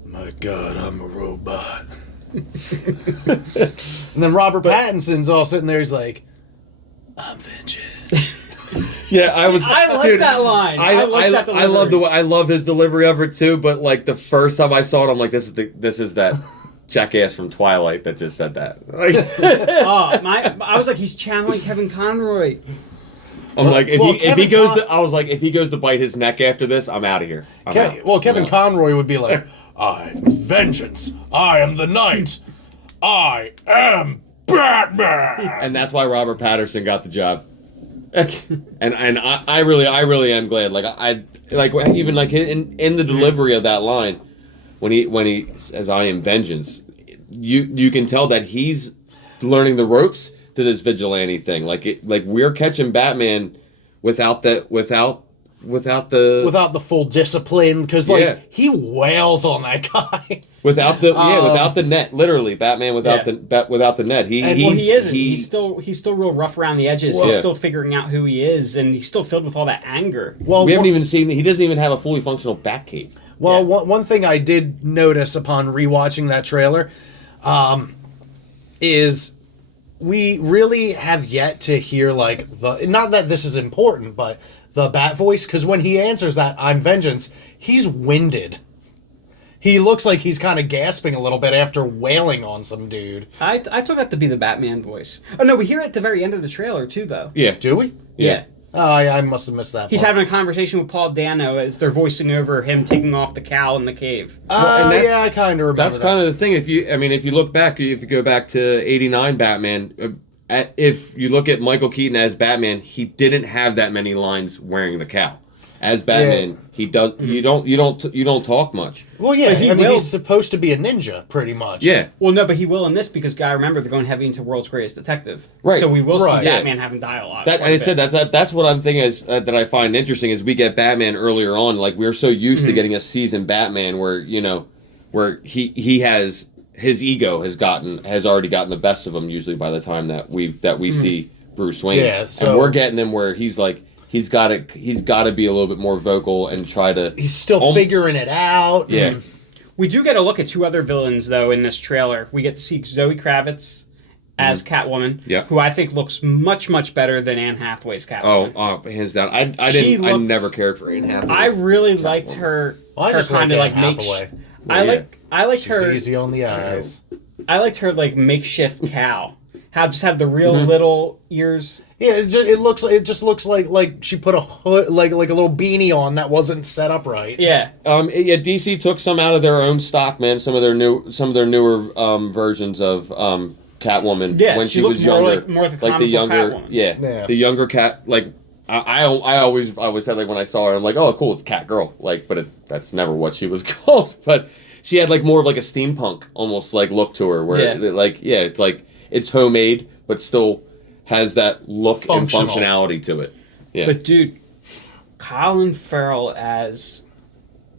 my God, I'm a robot. And then Robert Pattinson's all sitting there, he's like, I'm vengeance. Yeah, I like that line. I like that delivery. I love his delivery of it too, but like the first time I saw it, I'm like, this is that jackass from Twilight that just said that. I was like, he's channeling Kevin Conroy. I'm like, if he goes to bite his neck after this, I'm out of here. Kevin Conroy would be like, I'm vengeance. I am the knight. I am Batman. And that's why Robert Pattinson got the job. and I really am glad. Like I even like in the delivery of that line, when he says I am vengeance, you can tell that he's learning the ropes to this vigilante thing. Like we're catching Batman without the full discipline, because he wails on that guy. without the net, literally Batman without the net. He isn't. He's still real rough around the edges. He's still figuring out who he is, and he's still filled with all that anger. Well, we haven't even seen. He doesn't even have a fully functional Batcave. Well, one thing I did notice upon rewatching that trailer, is we really have yet to hear not that this is important, but the Bat voice, because when he answers that I'm vengeance, he's winded. He looks like he's kind of gasping a little bit after wailing on some dude. I took that to be the Batman voice. Oh no, we hear it at the very end of the trailer too, though. Yeah, do we? Yeah. Oh, I must have missed that. He's having a conversation with Paul Dano as they're voicing over him taking off the cowl in the cave. Yeah, I kind of remember. That's kind of the thing. If you look back, if you go back to '89 Batman, if you look at Michael Keaton as Batman, he didn't have that many lines wearing the cowl. As Batman, he does. You don't talk much. Well, yeah, he's supposed to be a ninja, pretty much. Yeah. Well, no, but he will in this because, remember, they're going heavy into World's Greatest Detective. Right. So we will see Batman having dialogue. That's what I'm thinking is that I find interesting is we get Batman earlier on. Like we're so used to getting a seasoned Batman where he has his ego has already gotten the best of him usually by the time that we see Bruce Wayne. Yeah. So and we're getting him where he's like. He's got to be a little bit more vocal and try to. He's still figuring it out. Yeah. We do get a look at two other villains though in this trailer. We get to see Zoe Kravitz as Catwoman, who I think looks much better than Anne Hathaway's Catwoman. Oh, hands down. I never cared for Anne Hathaway. I really liked her. Well, I just kind of like Hathaway. I liked her. She's easy on the eyes. I liked her makeshift cow. How just have the real little ears. Yeah, it just looks like she put a hood, like a little beanie on that wasn't set up right. Yeah. DC took some out of their own stock, man. Some of their newer versions of Catwoman when she was younger, more like the younger, Catwoman. The younger cat. Like I always said when I saw her, I'm like, oh, cool, it's Catgirl. But that's never what she was called. But she had more of a steampunk almost look to her, where it's it's homemade, but still has that look and functionality to it. Yeah. But dude, Colin Farrell as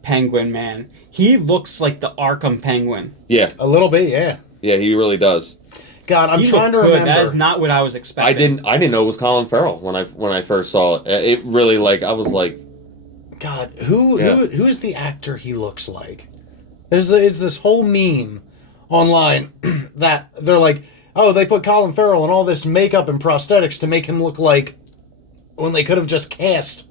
Penguin, man, he looks like the Arkham Penguin. Yeah, a little bit. Yeah. Yeah, he really does. God, I'm trying to remember. That is not what I was expecting. I didn't know it was Colin Farrell when I first saw it. It really I was like, God, Yeah. who is the actor he looks like? There's this whole meme online that they're like, oh, they put Colin Farrell in all this makeup and prosthetics to make him look like when they could have just cast.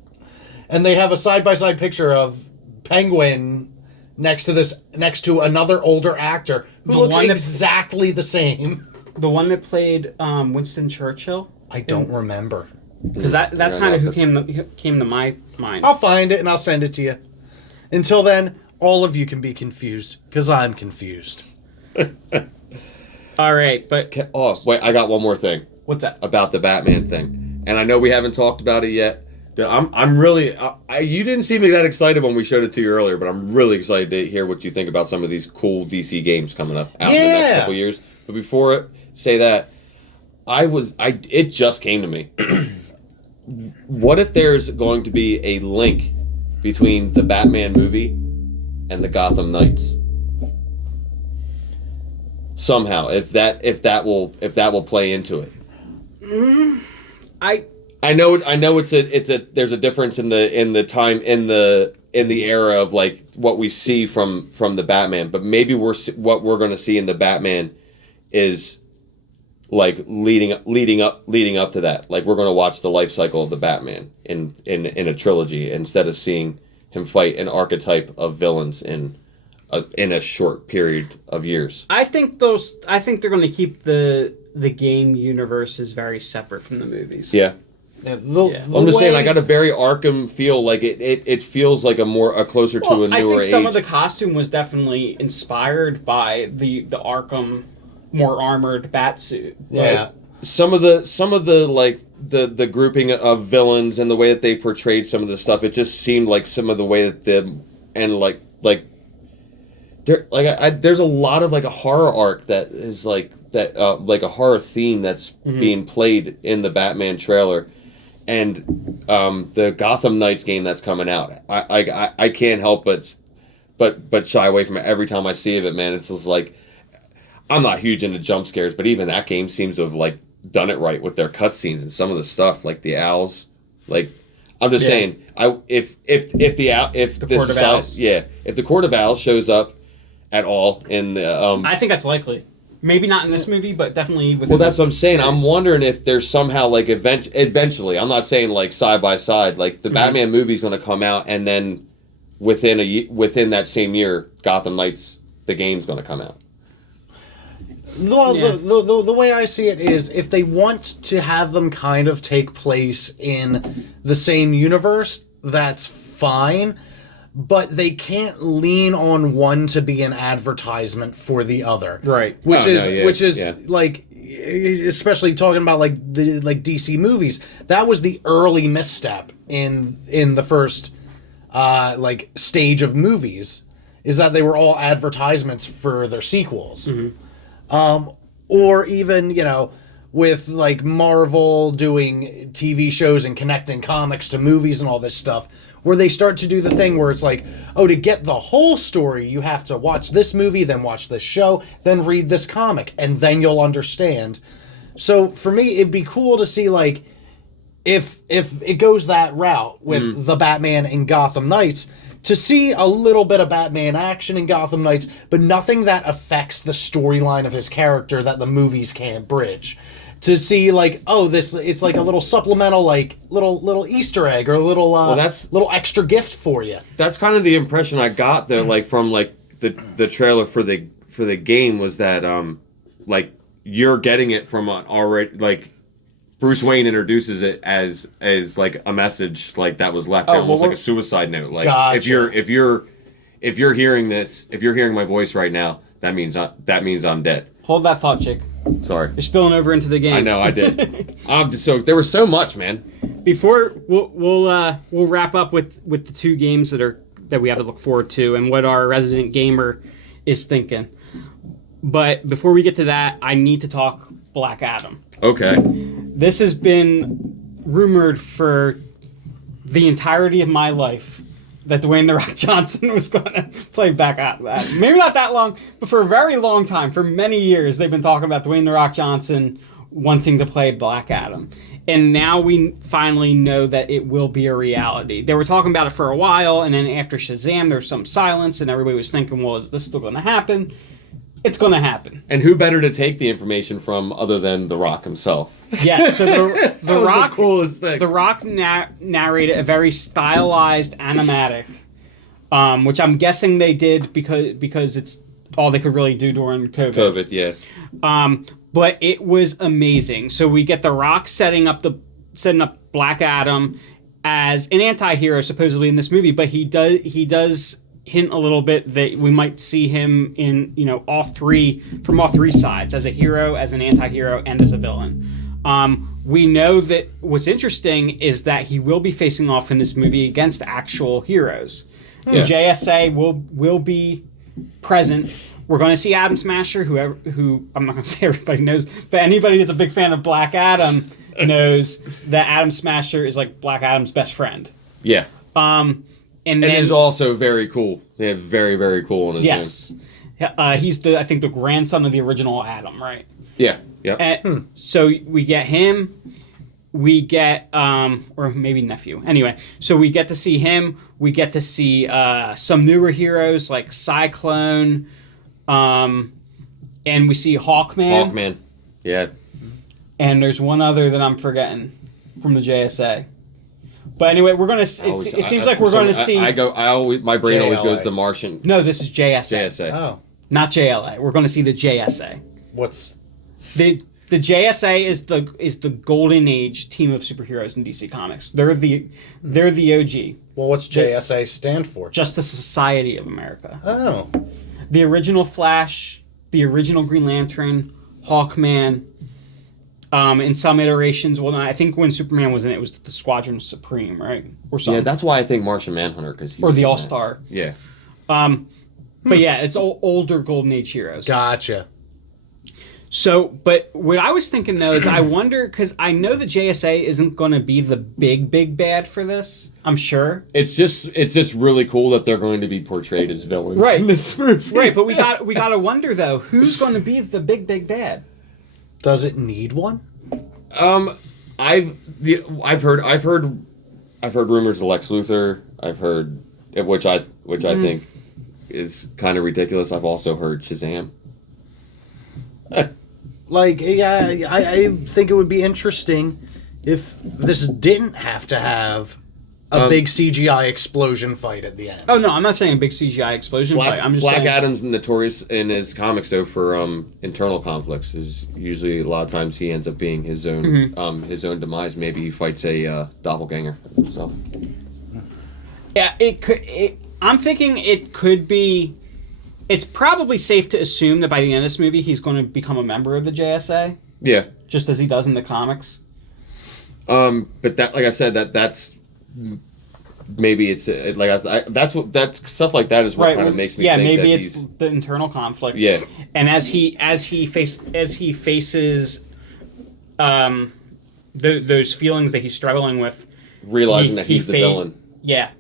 And they have a side-by-side picture of Penguin next to another older actor who looks exactly the same. The one that played Winston Churchill? I don't remember. Because that's kind of who came to my mind. I'll find it and I'll send it to you. Until then, all of you can be confused, because I'm confused. All right, but... Oh, wait, I got one more thing. What's that? About the Batman thing. And I know we haven't talked about it yet. I'm really... you didn't seem that excited when we showed it to you earlier, but I'm really excited to hear what you think about some of these cool DC games coming up out in the next couple years. But before I say that, it just came to me. What if there's going to be a link between the Batman movie and the Gotham Knights? Somehow, if that will play into it. I know it's a there's a difference in the time in the era of like what we see from the Batman, but maybe what we're going to see in the Batman is like leading up to that. Like we're going to watch the life cycle of the Batman in a trilogy instead of seeing him fight an archetype of villains in a short period of years. I think they're going to keep the game universes very separate from the movies. Yeah. I'm just saying, I got a very Arkham feel. Like it feels like a closer to a newer age. I think some of the costume was definitely inspired by the Arkham more armored Batsuit. Yeah. Some of the like the grouping of villains and the way that they portrayed some of the stuff, it just seemed like some of the way that there's a lot of like a horror arc that is like that like a horror theme that's being played in the Batman trailer. And the Gotham Knights game that's coming out, I can't help but shy away from it every time I see it, man. It's just like, I'm not huge into jump scares, but even that game seems to have like done it right with their cutscenes and some of the stuff, like the owls. Like, I'm just saying, if the Court of Owls shows up at all in the I think that's likely. Maybe not in this movie, but definitely within. Well, that's what I'm saying. series. I'm wondering if there's somehow like eventually. I'm not saying like side by side. Like the Batman movie's going to come out, and then within that same year, Gotham Knights the game's going to come out. Well, the way I see it is, if they want to have them kind of take place in the same universe, that's fine. But they can't lean on one to be an advertisement for the other, right? Which is like, especially talking about like the DC movies. That was the early misstep in the first like stage of movies, is that they were all advertisements for their sequels, or even with like Marvel doing TV shows and connecting comics to movies and all this stuff, where they start to do the thing where it's like, oh, to get the whole story, you have to watch this movie, then watch this show, then read this comic, and then you'll understand. So for me, it'd be cool to see like, if it goes that route with the Batman and Gotham Knights, to see a little bit of Batman action in Gotham Knights, but nothing that affects the storyline of his character that the movies can't bridge. To see like, oh, it's like a little supplemental, like little Easter egg or a little little extra gift for you. That's kind of the impression I got there, like from like the trailer for the game, was that like you're getting it from an already, like Bruce Wayne introduces it as like a message like that was left there, almost like a suicide note. Like gotcha. if you're hearing this, if you're hearing my voice right now, that means I'm dead. Hold that thought, Chick. Sorry. You're spilling over into the game. I know, I did. I'm just so there was so much, man. Before we'll wrap up with the two games that we have to look forward to and what our resident gamer is thinking. But before we get to that, I need to talk Black Adam. Okay. This has been rumored for the entirety of my life that Dwayne "The Rock" Johnson was going to play Black Adam. Maybe not that long, but for a very long time, for many years, they've been talking about Dwayne "The Rock" Johnson wanting to play Black Adam. and now we finally know that it will be a reality. They were talking about it for a while, and then after Shazam, there was some silence, and everybody was thinking, well, is this still going to happen? It's going to happen. And who better to take the information from other than The Rock himself? Yes, so the Rock, the coolest thing. The Rock narrated a very stylized animatic, which I'm guessing they did because it's all they could really do during COVID. Yeah. But it was amazing. So we get The Rock setting up Black Adam as an anti-hero supposedly in this movie, but he does hint a little bit that we might see him in all three sides, as a hero, as an anti-hero, and as a villain. We know that what's interesting is that he will be facing off in this movie against actual heroes. The JSA will be present. We're going to see Atom Smasher, who I'm not going to say everybody knows, but anybody that's a big fan of Black Adam knows that Atom Smasher is like Black Adam's best friend. Yeah. And then, is also very cool. They have very, very cool in his name. Yes. He's I think the grandson of the original Adam, right? Yeah. Yeah. So we get him. We get, or maybe nephew. Anyway, so we get to see him. We get to see some newer heroes like Cyclone, and we see Hawkman. Hawkman. Yeah. And there's one other that I'm forgetting from the JSA. But anyway, we're gonna. It seems like we're going to see. My brain always goes JLA. to Martian. No, this is JSA. JSA. Oh. Not JLA. We're going to see the JSA. What's the JSA is the golden age team of superheroes in DC Comics. They're the OG. Well, what's JSA stand for? Justice Society of America. Oh. The original Flash, the original Green Lantern, Hawkman. In some iterations, well, I think when Superman was in it was the Squadron Supreme, right? Or something. Yeah, that's why I think Martian Manhunter, or the All Star. Yeah. But yeah, it's older Golden Age heroes. Gotcha. So, but what I was thinking though is I wonder, because I know the JSA isn't going to be the big bad for this. I'm sure. It's just really cool that they're going to be portrayed as villains in this movie. Right, but we got to wonder though, who's going to be the big bad? Does it need one? I've heard rumors of Lex Luthor. I've heard, which I think is kind of ridiculous. I've also heard Shazam. I think it would be interesting if this didn't have to have a big CGI explosion fight at the end. Oh no, I'm not saying a big CGI explosion fight. I'm just Black saying Adam's notorious in his comics though for internal conflicts. Is usually a lot of times he ends up being his own demise. Maybe he fights a doppelganger himself. Yeah, it could. I'm thinking it could be. It's probably safe to assume that by the end of this movie, he's going to become a member of the JSA. Yeah, just as he does in the comics. But that, like I said, that's maybe it's that's stuff like that is what kind of makes me think maybe that it's the internal conflict. Yeah, and as he faces those feelings that he's struggling with, realizing that he's the villain. Yeah,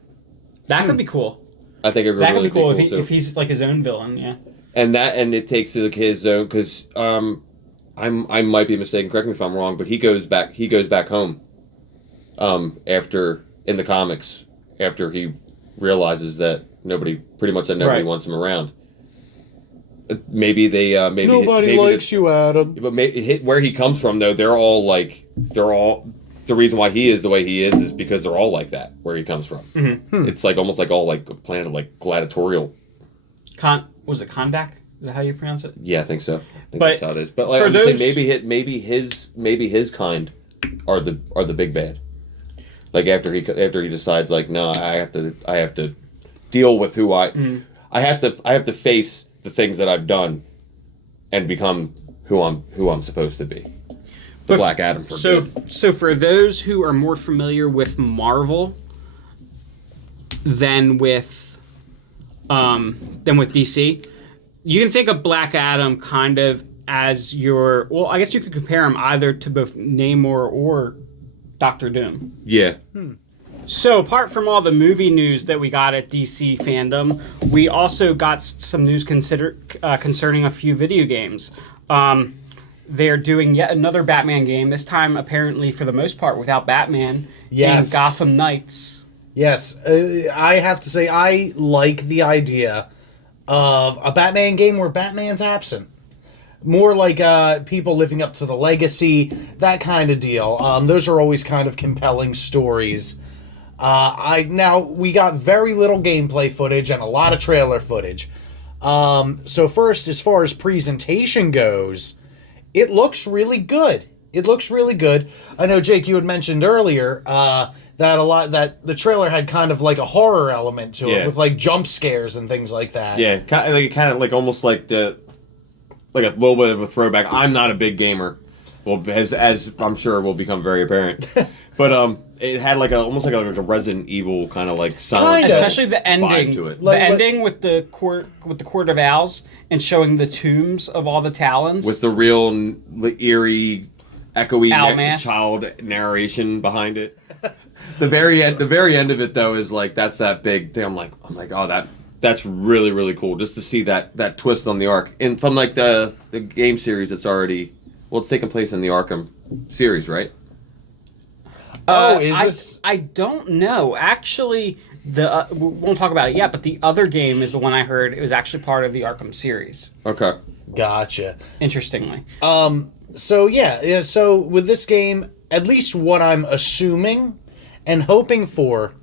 that could be cool. I think it would really be cool if he's like his own villain. Yeah, and it takes like his own, because I might be mistaken. Correct me if I'm wrong, but he goes back home. After in the comics, after he realizes that nobody wants him around. Maybe nobody likes you, Adam. But where he comes from, though, they're all the reason why he is the way he is because they're all like that where he comes from. Mm-hmm. It's like almost like all like a planet like gladiatorial. Was it Kondak? Is that how you pronounce it? Yeah, I think so. That's how it is. But like I'm saying, maybe his kind are the big bad. Like after he decides like, no, I have to deal with who I have to face the things that I've done and become who I'm supposed to be. The Black Adam for good. So for those who are more familiar with Marvel than with DC, you can think of Black Adam kind of as your, well, I guess you could compare him either to both Namor or Doctor Doom. Yeah. So apart from all the movie news that we got at DC Fandom, we also got some news concerning a few video games. they're doing yet another Batman game. This time, apparently, for the most part, without Batman. Yes. In Gotham Knights. Yes, I have to say I like the idea of a Batman game where Batman's absent. More like people living up to the legacy, that kind of deal. Those are always kind of compelling stories. Now we got very little gameplay footage and a lot of trailer footage. So first, as far as presentation goes, it looks really good. It looks really good. I know, Jake, you had mentioned earlier that the trailer had kind of like a horror element to it with like jump scares and things like that. Yeah, kind of like almost like a little bit of a throwback. I'm not a big gamer, well, as I'm sure will become very apparent. But it had almost like a Resident Evil kind of like silent, especially the ending vibe to it. The ending with the Court of Owls and showing the tombs of all the Talons with the real eerie, echoey child narration behind it. The very end of it though is like that's that big thing. I'm like, oh, that's really, really cool just to see that twist on the arc. And from like the game series, it's taking place in the Arkham series, right? I don't know. Actually, we won't talk about it yet, but the other game is the one I heard. It was actually part of the Arkham series. Okay. Gotcha. Interestingly. So with this game, at least what I'm assuming and hoping for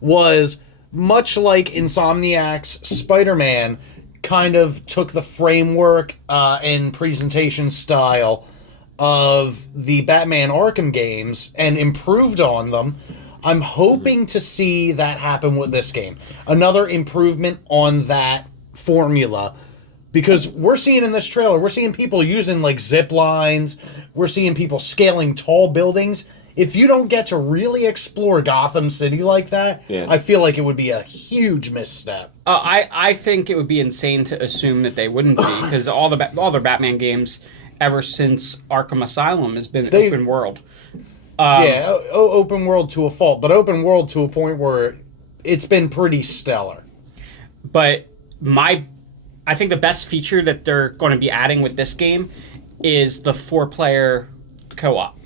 was much like Insomniac's Spider-Man kind of took the framework and presentation style of the Batman Arkham games and improved on them. I'm hoping to see that happen with this game. Another improvement on that formula. Because we're seeing in this trailer, we're seeing people using like zip lines. We're seeing people scaling tall buildings. If you don't get to really explore Gotham City like that, I feel like it would be a huge misstep. I think it would be insane to assume that they wouldn't be, because all their Batman games ever since Arkham Asylum has been open world. Open world to a fault, but open world to a point where it's been pretty stellar. But I think the best feature that they're going to be adding with this game is the 4-player co-op.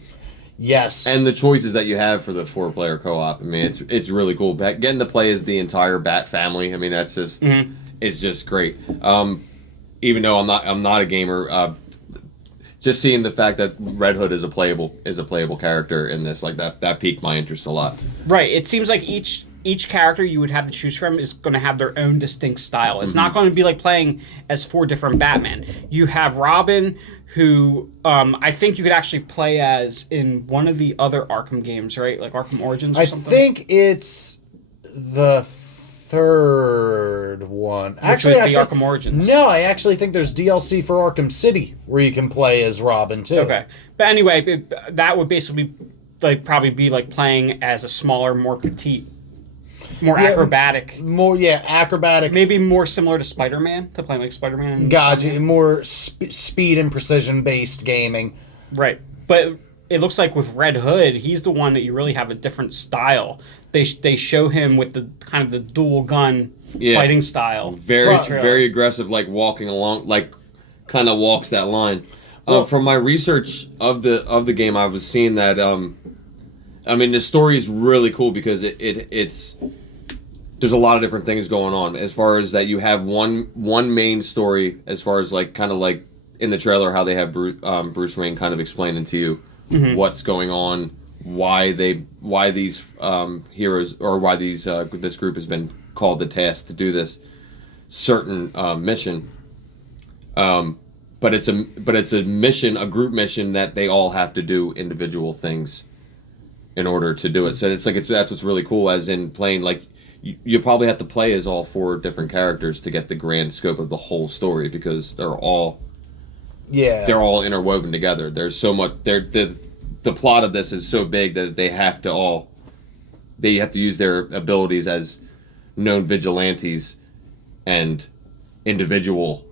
Yes. And the choices that you have for the 4-player co-op. I mean, it's really cool. Getting to play as the entire Bat family. I mean, that's just it's just great. Even though I'm not a gamer, just seeing the fact that Red Hood is a playable character in this, like that piqued my interest a lot. Right. It seems like each character you would have to choose from is going to have their own distinct style. It's not going to be like playing as 4 different Batman. You have Robin, who I think you could actually play as in one of the other Arkham games, right? Like Arkham Origins or something? I think it's the third one. Actually, the Arkham Origins. No, I actually think there's DLC for Arkham City where you can play as Robin too. Okay. But anyway, that would basically probably be like playing as a smaller, more petite, more acrobatic. Acrobatic. Maybe more similar to Spider-Man, to playing like Spider-Man. Gotcha. More speed and precision-based gaming. Right. But it looks like with Red Hood, he's the one that you really have a different style. They show him with the kind of the dual gun fighting style. Very aggressive, like walking along, like kind of walks that line. From my research of the game, I was seeing that. I mean, the story is really cool because it's there's a lot of different things going on. As far as that, you have one main story. As far as like kind of like in the trailer, how they have Bruce Wayne kind of explaining to you what's going on, why these heroes or why this group has been called to task to do this certain mission. But it's a mission, a group mission that they all have to do individual things in order to do it. So that's what's really cool. As in playing, like you probably have to play as all 4 different characters to get the grand scope of the whole story because they're all interwoven together. There's so much. The plot of this is so big that they have to use their abilities as known vigilantes and individual,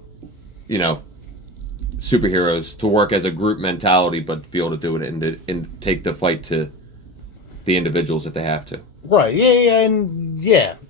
superheroes to work as a group mentality, but be able to do it and take the fight to the individuals if they have to. Right.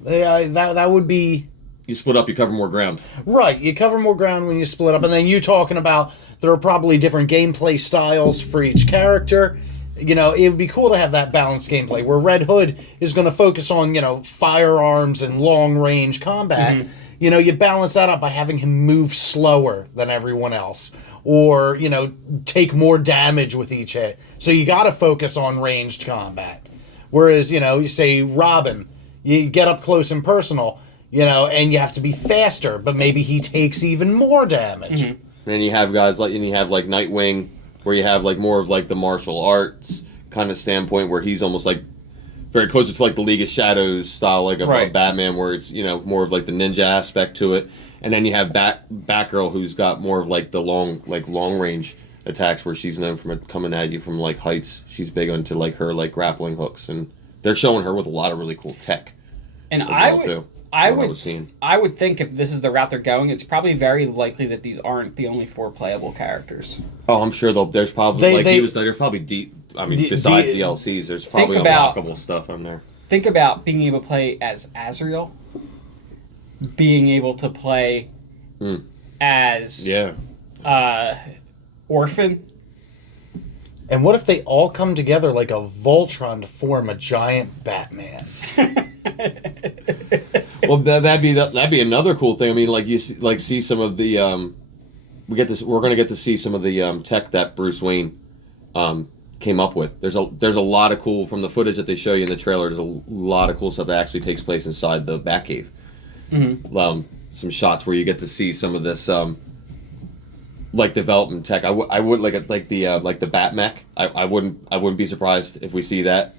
That would be. You split up, you cover more ground. Right. You cover more ground when you split up, and then you talking about There are probably different gameplay styles for each character. You know, it would be cool to have that balanced gameplay where Red Hood is going to focus on, you know, firearms and long-range combat. You know, you balance that up by having him move slower than everyone else, or, you know, take more damage with each hit. So you got to focus on ranged combat. Whereas, you know, you say Robin, you get up close and personal, you know, and you have to be faster, but maybe he takes even more damage. And then you have guys like, Nightwing, where you have like more of like the martial arts kind of standpoint, where he's almost like very closer to like the League of Shadows style, like a Batman, where it's, you know, more of like the ninja aspect to it. And then you have Batgirl, who's got more of like the long range attacks, where she's known from coming at you from like heights. She's big onto like her like grappling hooks, and they're showing her with a lot of really cool tech. And I would think if this is the route they're going, it's probably very likely that these aren't the only 4 playable characters. Oh, I'm sure there's probably there's probably besides DLCs, there's probably unlockable stuff on there. Think about being able to play as Azrael, being able to play as Orphan. And what if they all come together like a Voltron to form a giant Batman? Well, that'd be another cool thing. I mean, like you see some of the we're gonna get to see some of the tech that Bruce Wayne came up with. There's a lot of cool from the footage that they show you in the trailer. There's a lot of cool stuff that actually takes place inside the Batcave. Some shots where you get to see some of this like development tech. I would like the Batmech. I wouldn't be surprised if we see that.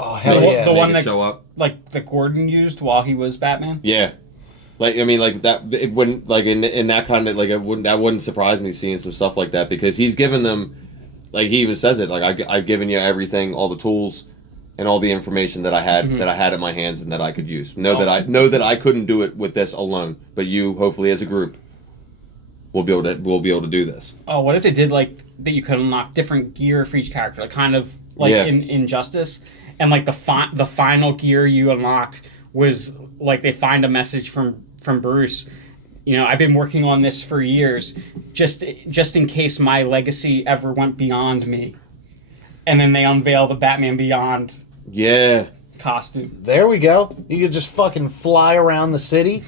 Oh hell yeah! The one that show up, like the Gordon used while he was Batman. Yeah, like I mean, like that. It wouldn't like in that kind of like that wouldn't surprise me seeing some stuff like that, because he's given them, like he even says it, like I've given you everything, all the tools, and all the information that I had at my hands and that I could use. Know that I couldn't do it with this alone, but you hopefully as a group we'll be able to do this. Oh, what if they did like that? You could unlock different gear for each character, like kind of like in Injustice. And like the final gear you unlocked was like they find a message from Bruce. You know, I've been working on this for years, just in case my legacy ever went beyond me. And then they unveil the Batman Beyond costume. There we go. You could just fucking fly around the city.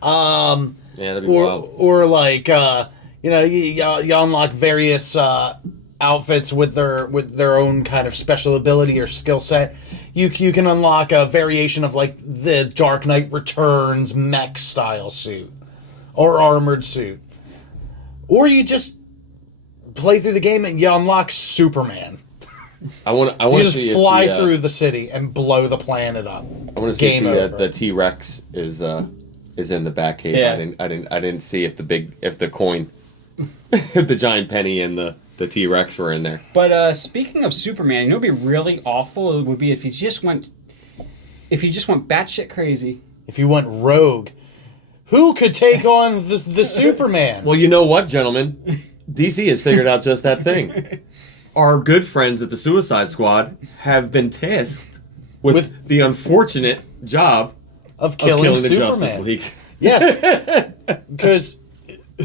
That'd be wild. Or like you know, you unlock various outfits with their own kind of special ability or skill set. You can unlock a variation of like the Dark Knight Returns mech style suit or armored suit, or you just play through the game and you unlock Superman. I want you to just see fly through the city and blow the planet up. I want to see if the T-Rex is in the Batcave. Yeah. I didn't see if the coin, if the giant penny and the T-Rex were in there. But speaking of Superman, you know what would be really awful? It would be if he just went batshit crazy. If you went rogue, who could take on the Superman? Well, you know what, gentlemen? DC has figured out just that thing. Our good friends at the Suicide Squad have been tasked with the unfortunate job of killing the Superman. Justice League. Yes, because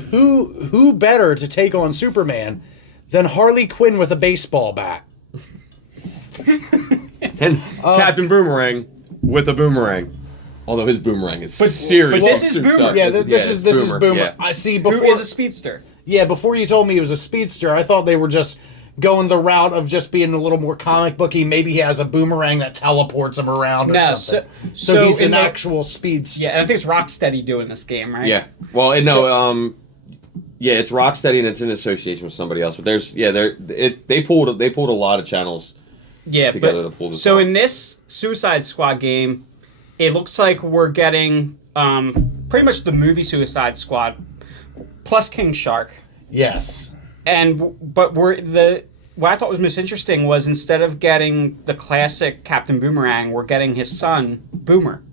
who better to take on Superman than Harley Quinn with a baseball bat? And Captain Boomerang with a boomerang. Although his boomerang is seriously but this is Boomer. Yeah, this is Boomer. Yeah. I see. Who is a speedster? Yeah, before you told me he was a speedster, I thought they were just going the route of just being a little more comic booky. Maybe he has a boomerang that teleports him around or something. So he's an actual speedster. Yeah, and I think it's Rocksteady doing this game, right? Yeah. Well, it's Rocksteady and it's in association with somebody else. But they pulled a lot of channels together to pull this off. In this Suicide Squad game, it looks like we're getting pretty much the movie Suicide Squad plus King Shark. Yes. But what I thought was most interesting was instead of getting the classic Captain Boomerang, we're getting his son Boomer.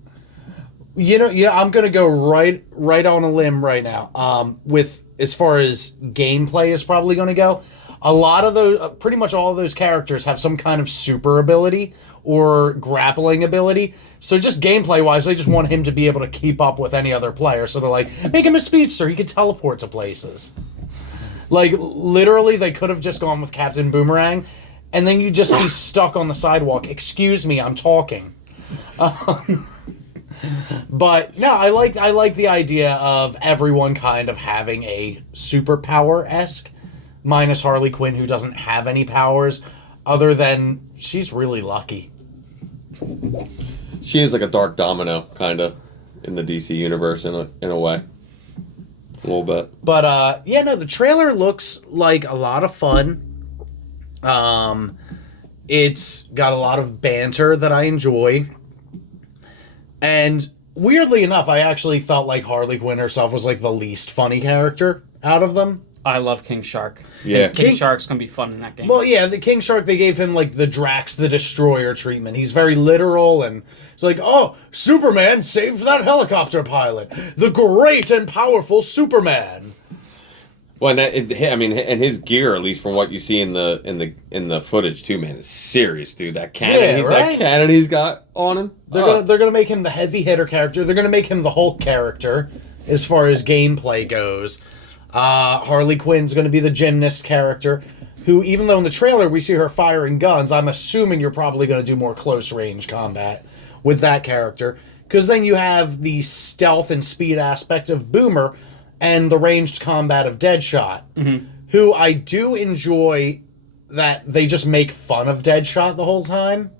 You know, I'm gonna go right on a limb right now. With as far as gameplay is probably gonna go, a lot of those, pretty much all of those characters have some kind of super ability or grappling ability. So just gameplay wise, they just want him to be able to keep up with any other player. So they're like, make him a speedster. He can teleport to places. Like, literally, they could have just gone with Captain Boomerang, and then you'd just be stuck on the sidewalk. Excuse me, I'm talking. But no, I like the idea of everyone kind of having a superpower-esque, minus Harley Quinn, who doesn't have any powers, other than she's really lucky. She is like a Dark Domino, kind of, in the DC universe in a way. A little bit. But yeah, no, the trailer looks like a lot of fun. It's got a lot of banter that I enjoy. And weirdly enough, I actually felt like Harley Quinn herself was like the least funny character out of them. I love King Shark. Yeah. King Shark's gonna be fun in that game. Well, yeah, the King Shark, they gave him like the Drax the Destroyer treatment. He's very literal, and it's like, oh, Superman saved that helicopter pilot. The great and powerful Superman. Well, and and his gear, at least from what you see in the footage too, man, is serious, dude. That cannon, that cannon he's got on him. They're gonna make him the heavy hitter character. They're gonna make him the Hulk character as far as gameplay goes. Harley Quinn's gonna be the gymnast character, who, even though in the trailer we see her firing guns, I'm assuming you're probably gonna do more close range combat with that character, because then you have the stealth and speed aspect of Boomer and the ranged combat of Deadshot, who I do enjoy that they just make fun of Deadshot the whole time.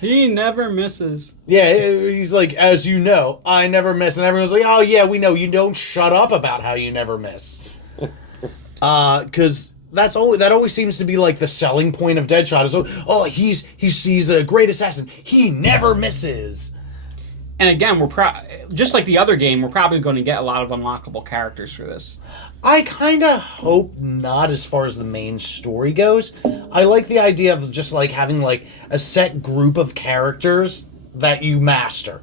He never misses. Yeah, he's like, as you know, I never miss. And everyone's like, oh yeah, we know. You don't shut up about how you never miss. Because that always seems to be like the selling point of Deadshot is, oh, he's a great assassin. He never misses. And again, just like the other game, we're probably going to get a lot of unlockable characters for this. I kind of hope not as far as the main story goes. I like the idea of just like having like a set group of characters that you master.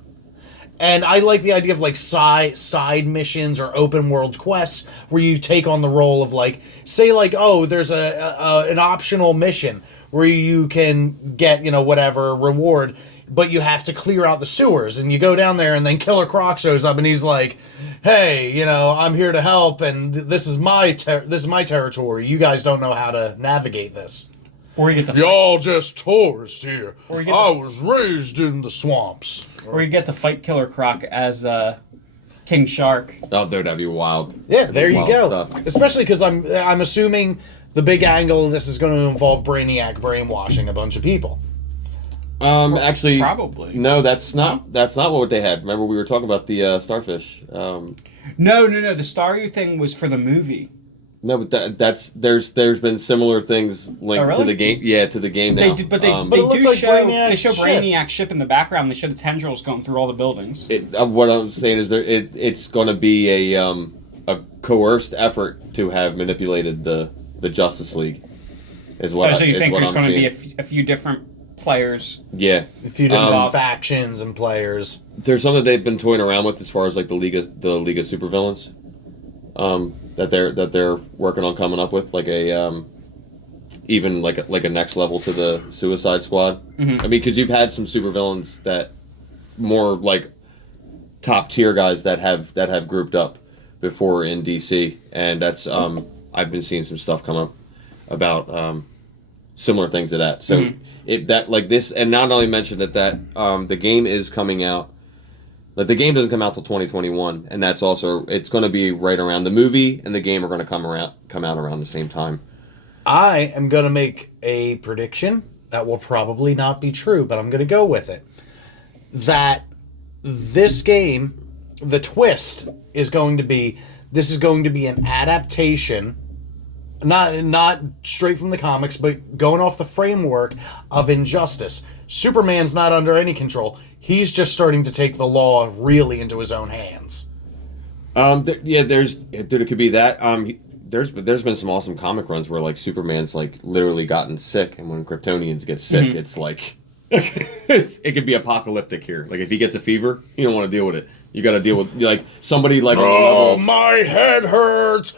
And I like the idea of like side missions or open world quests where you take on the role of like, say like, oh, there's an optional mission where you can get, whatever reward, but you have to clear out the sewers, and you go down there, and then Killer Croc shows up, and he's like, "Hey, I'm here to help, and this is my territory. You guys don't know how to navigate this. Or you get to Y'all just tourists here. I was raised in the swamps." Or you get to fight Killer Croc as King Shark. Oh, dude, that'd be wild. Yeah, there you go. Stuff. Especially because I'm assuming the big angle of this is going to involve Brainiac brainwashing a bunch of people. Actually, probably. No, that's not what they had. Remember, we were talking about the starfish. No. The Staryu thing was for the movie. No, but there's been similar things linked to the game. Yeah, to the game now. They like show Brainiac's ship in the background. They show the tendrils going through all the buildings. What I'm saying is it's going to be a coerced effort to have manipulated the Justice League. So you think there's going to be a few different players? Yeah, a few different factions and players. There's something they've been toying around with as far as like the League of Supervillains. That they're working on coming up with, like a even like a next level to the Suicide Squad. Mm-hmm. I mean, because you've had some supervillains that more like top tier guys that have grouped up before in DC, and that's I've been seeing some stuff come up about similar things to that. So this, and not only mention that the game is coming out. Like, the game doesn't come out till 2021, and that's also, it's going to be right around the movie, and the game are going to come out around the same time. I am going to make a prediction that will probably not be true, but I'm going to go with it. That this game, the twist is going to be, this is going to be an adaptation, not straight from the comics, but going off the framework of Injustice. Superman's not under any control. He's just starting to take the law really into his own hands. It could be that. There's been some awesome comic runs where like Superman's like literally gotten sick, and when Kryptonians get sick, it's like it could be apocalyptic here. Like if he gets a fever, you don't want to deal with it. You got to deal with like somebody like on the level, my head hurts.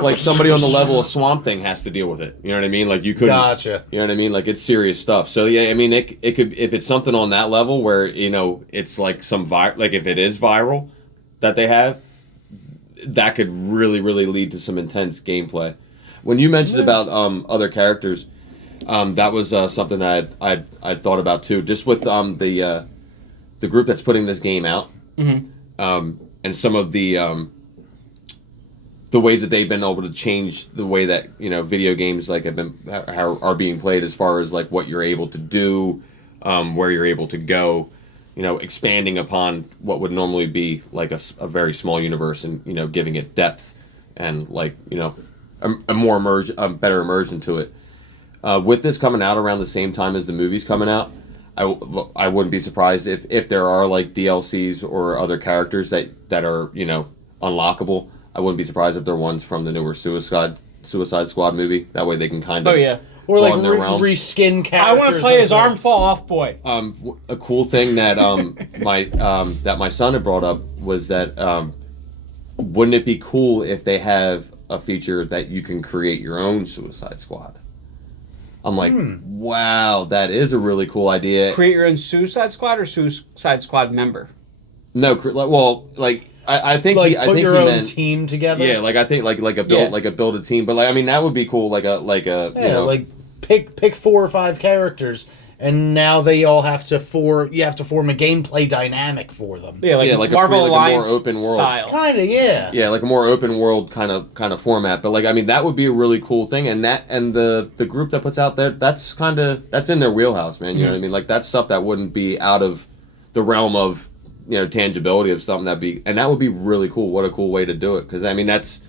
Like somebody on the level of Swamp Thing has to deal with it. You know what I mean? Like you couldn't. Gotcha. You know what I mean? Like it's serious stuff. So yeah, I mean it could, if it's something on that level where it's like some like if it is viral that they have, that could really, really lead to some intense gameplay. When you mentioned about other characters, that was something that I'd thought about too. Just with the group that's putting this game out, and some of the ways that they've been able to change the way that video games like are being played, as far as like what you're able to do, where you're able to go, expanding upon what would normally be like a very small universe, and giving it depth and like a more better immersion to it. With this coming out around the same time as the movie's coming out, I wouldn't be surprised if there are like DLCs or other characters that are unlockable. I wouldn't be surprised if they're ones from the newer Suicide Squad movie. That way they can kind of or like reskin characters. I want to play his arm fall off boy. A cool thing that my son had brought up was that wouldn't it be cool if they have a feature that you can create your own Suicide Squad? I'm like, wow, that is a really cool idea. Create your own Suicide Squad or Suicide Squad member? No, well, like I think like I put think your he own meant, team together. Yeah, like I think like a build a team, but like I mean that would be cool. Like a like pick 4 or 5 characters, and now they all have to you have to form a gameplay dynamic for them. Yeah, like Marvel Alliance a more open world style. Kind of, yeah. Yeah, like a more open world kind of format. But like I mean that would be a really cool thing, and the group that puts out there, that's in their wheelhouse, man. You know what I mean? Like that's stuff that wouldn't be out of the realm of tangibility of something that would be really cool. What a cool way to do it, because I mean that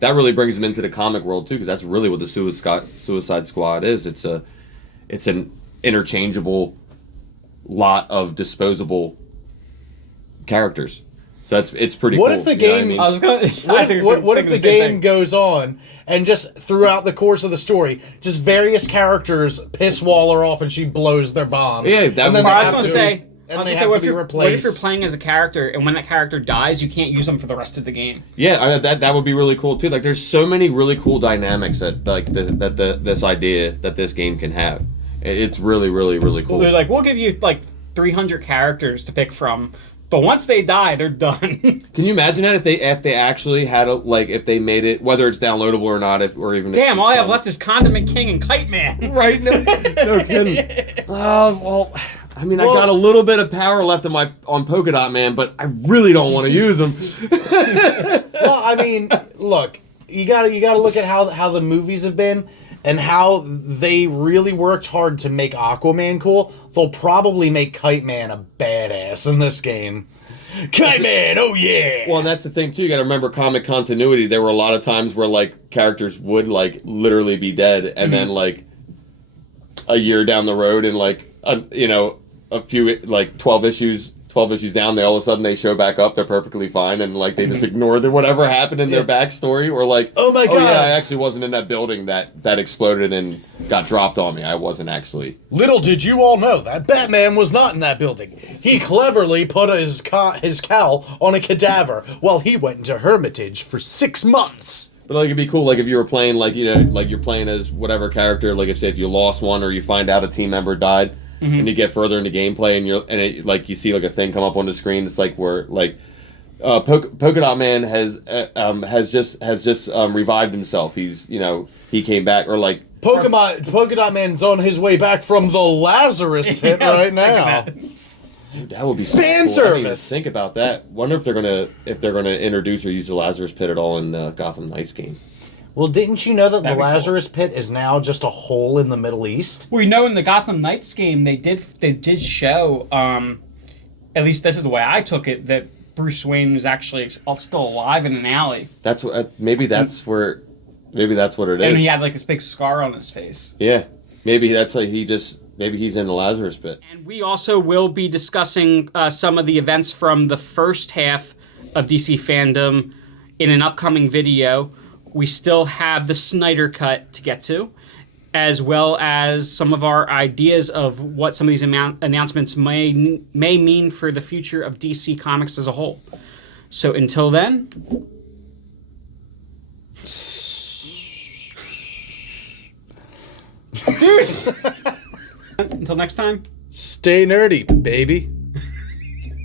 really brings them into the comic world too, because that's really what the Suicide Squad is. It's an interchangeable lot of disposable characters. So it's pretty cool. What if the game? I was going. What if the game goes on and just throughout the course of the story, just various characters piss Waller off and she blows their bombs? Yeah, and then I was going to say. And they have to be replaced. What if you're playing as a character, and when that character dies, you can't use them for the rest of the game? Yeah, that would be really cool too. Like, there's so many really cool dynamics that this idea that this game can have. It's really, really, really cool. They're like, we'll give you like 300 characters to pick from, but once they die, they're done. Can you imagine that if they actually had if they made it, whether it's downloadable or not, Damn, all I have left is Condiment King and Kite Man. Right? No kidding. Well. I mean, I got a little bit of power left on Polka Dot Man, but I really don't want to use them. Well, I mean, look, you gotta look at how the movies have been and how they really worked hard to make Aquaman cool. They'll probably make Kite Man a badass in this game. Kite Man, oh yeah! Well, and that's the thing too. You got to remember comic continuity. There were a lot of times where like characters would like literally be dead, and then like a year down the road, and like a few like 12 issues down, all of a sudden they show back up, they're perfectly fine, and like they just ignore whatever happened in their backstory, or like, oh my god, yeah, I actually wasn't in that building that exploded and got dropped on me. I wasn't actually. Little did you all know that Batman was not in that building. He cleverly put his cowl on a cadaver while he went into Hermitage for 6 months. But like it'd be cool, like if you were playing like like you're playing as whatever character, like if you lost one or you find out a team member died. And you get further into gameplay, and you see like a thing come up on the screen. It's like where like Polka Dot Man has just revived himself. He's he came back, or like Polka Dot Man's on his way back from the Lazarus pit right now. Dude, that would be fan so cool. I didn't even service. think about that. Wonder if they're gonna introduce or use the Lazarus pit at all in the Gotham Knights game. Well, didn't you know that That'd the be cool. Lazarus pit is now just a hole in the Middle East? Well, in the Gotham Knights game, they did show, at least this is the way I took it, that Bruce Wayne was actually still alive in an alley. That's what maybe that's what it is. And he had like this big scar on his face. Yeah, maybe that's like maybe he's in the Lazarus pit. And we also will be discussing some of the events from the first half of DC Fandom in an upcoming video. We still have the Snyder Cut to get to, as well as some of our ideas of what some of these announcements may mean for the future of DC Comics as a whole. So until then... Dude! Until next time. Stay nerdy, baby.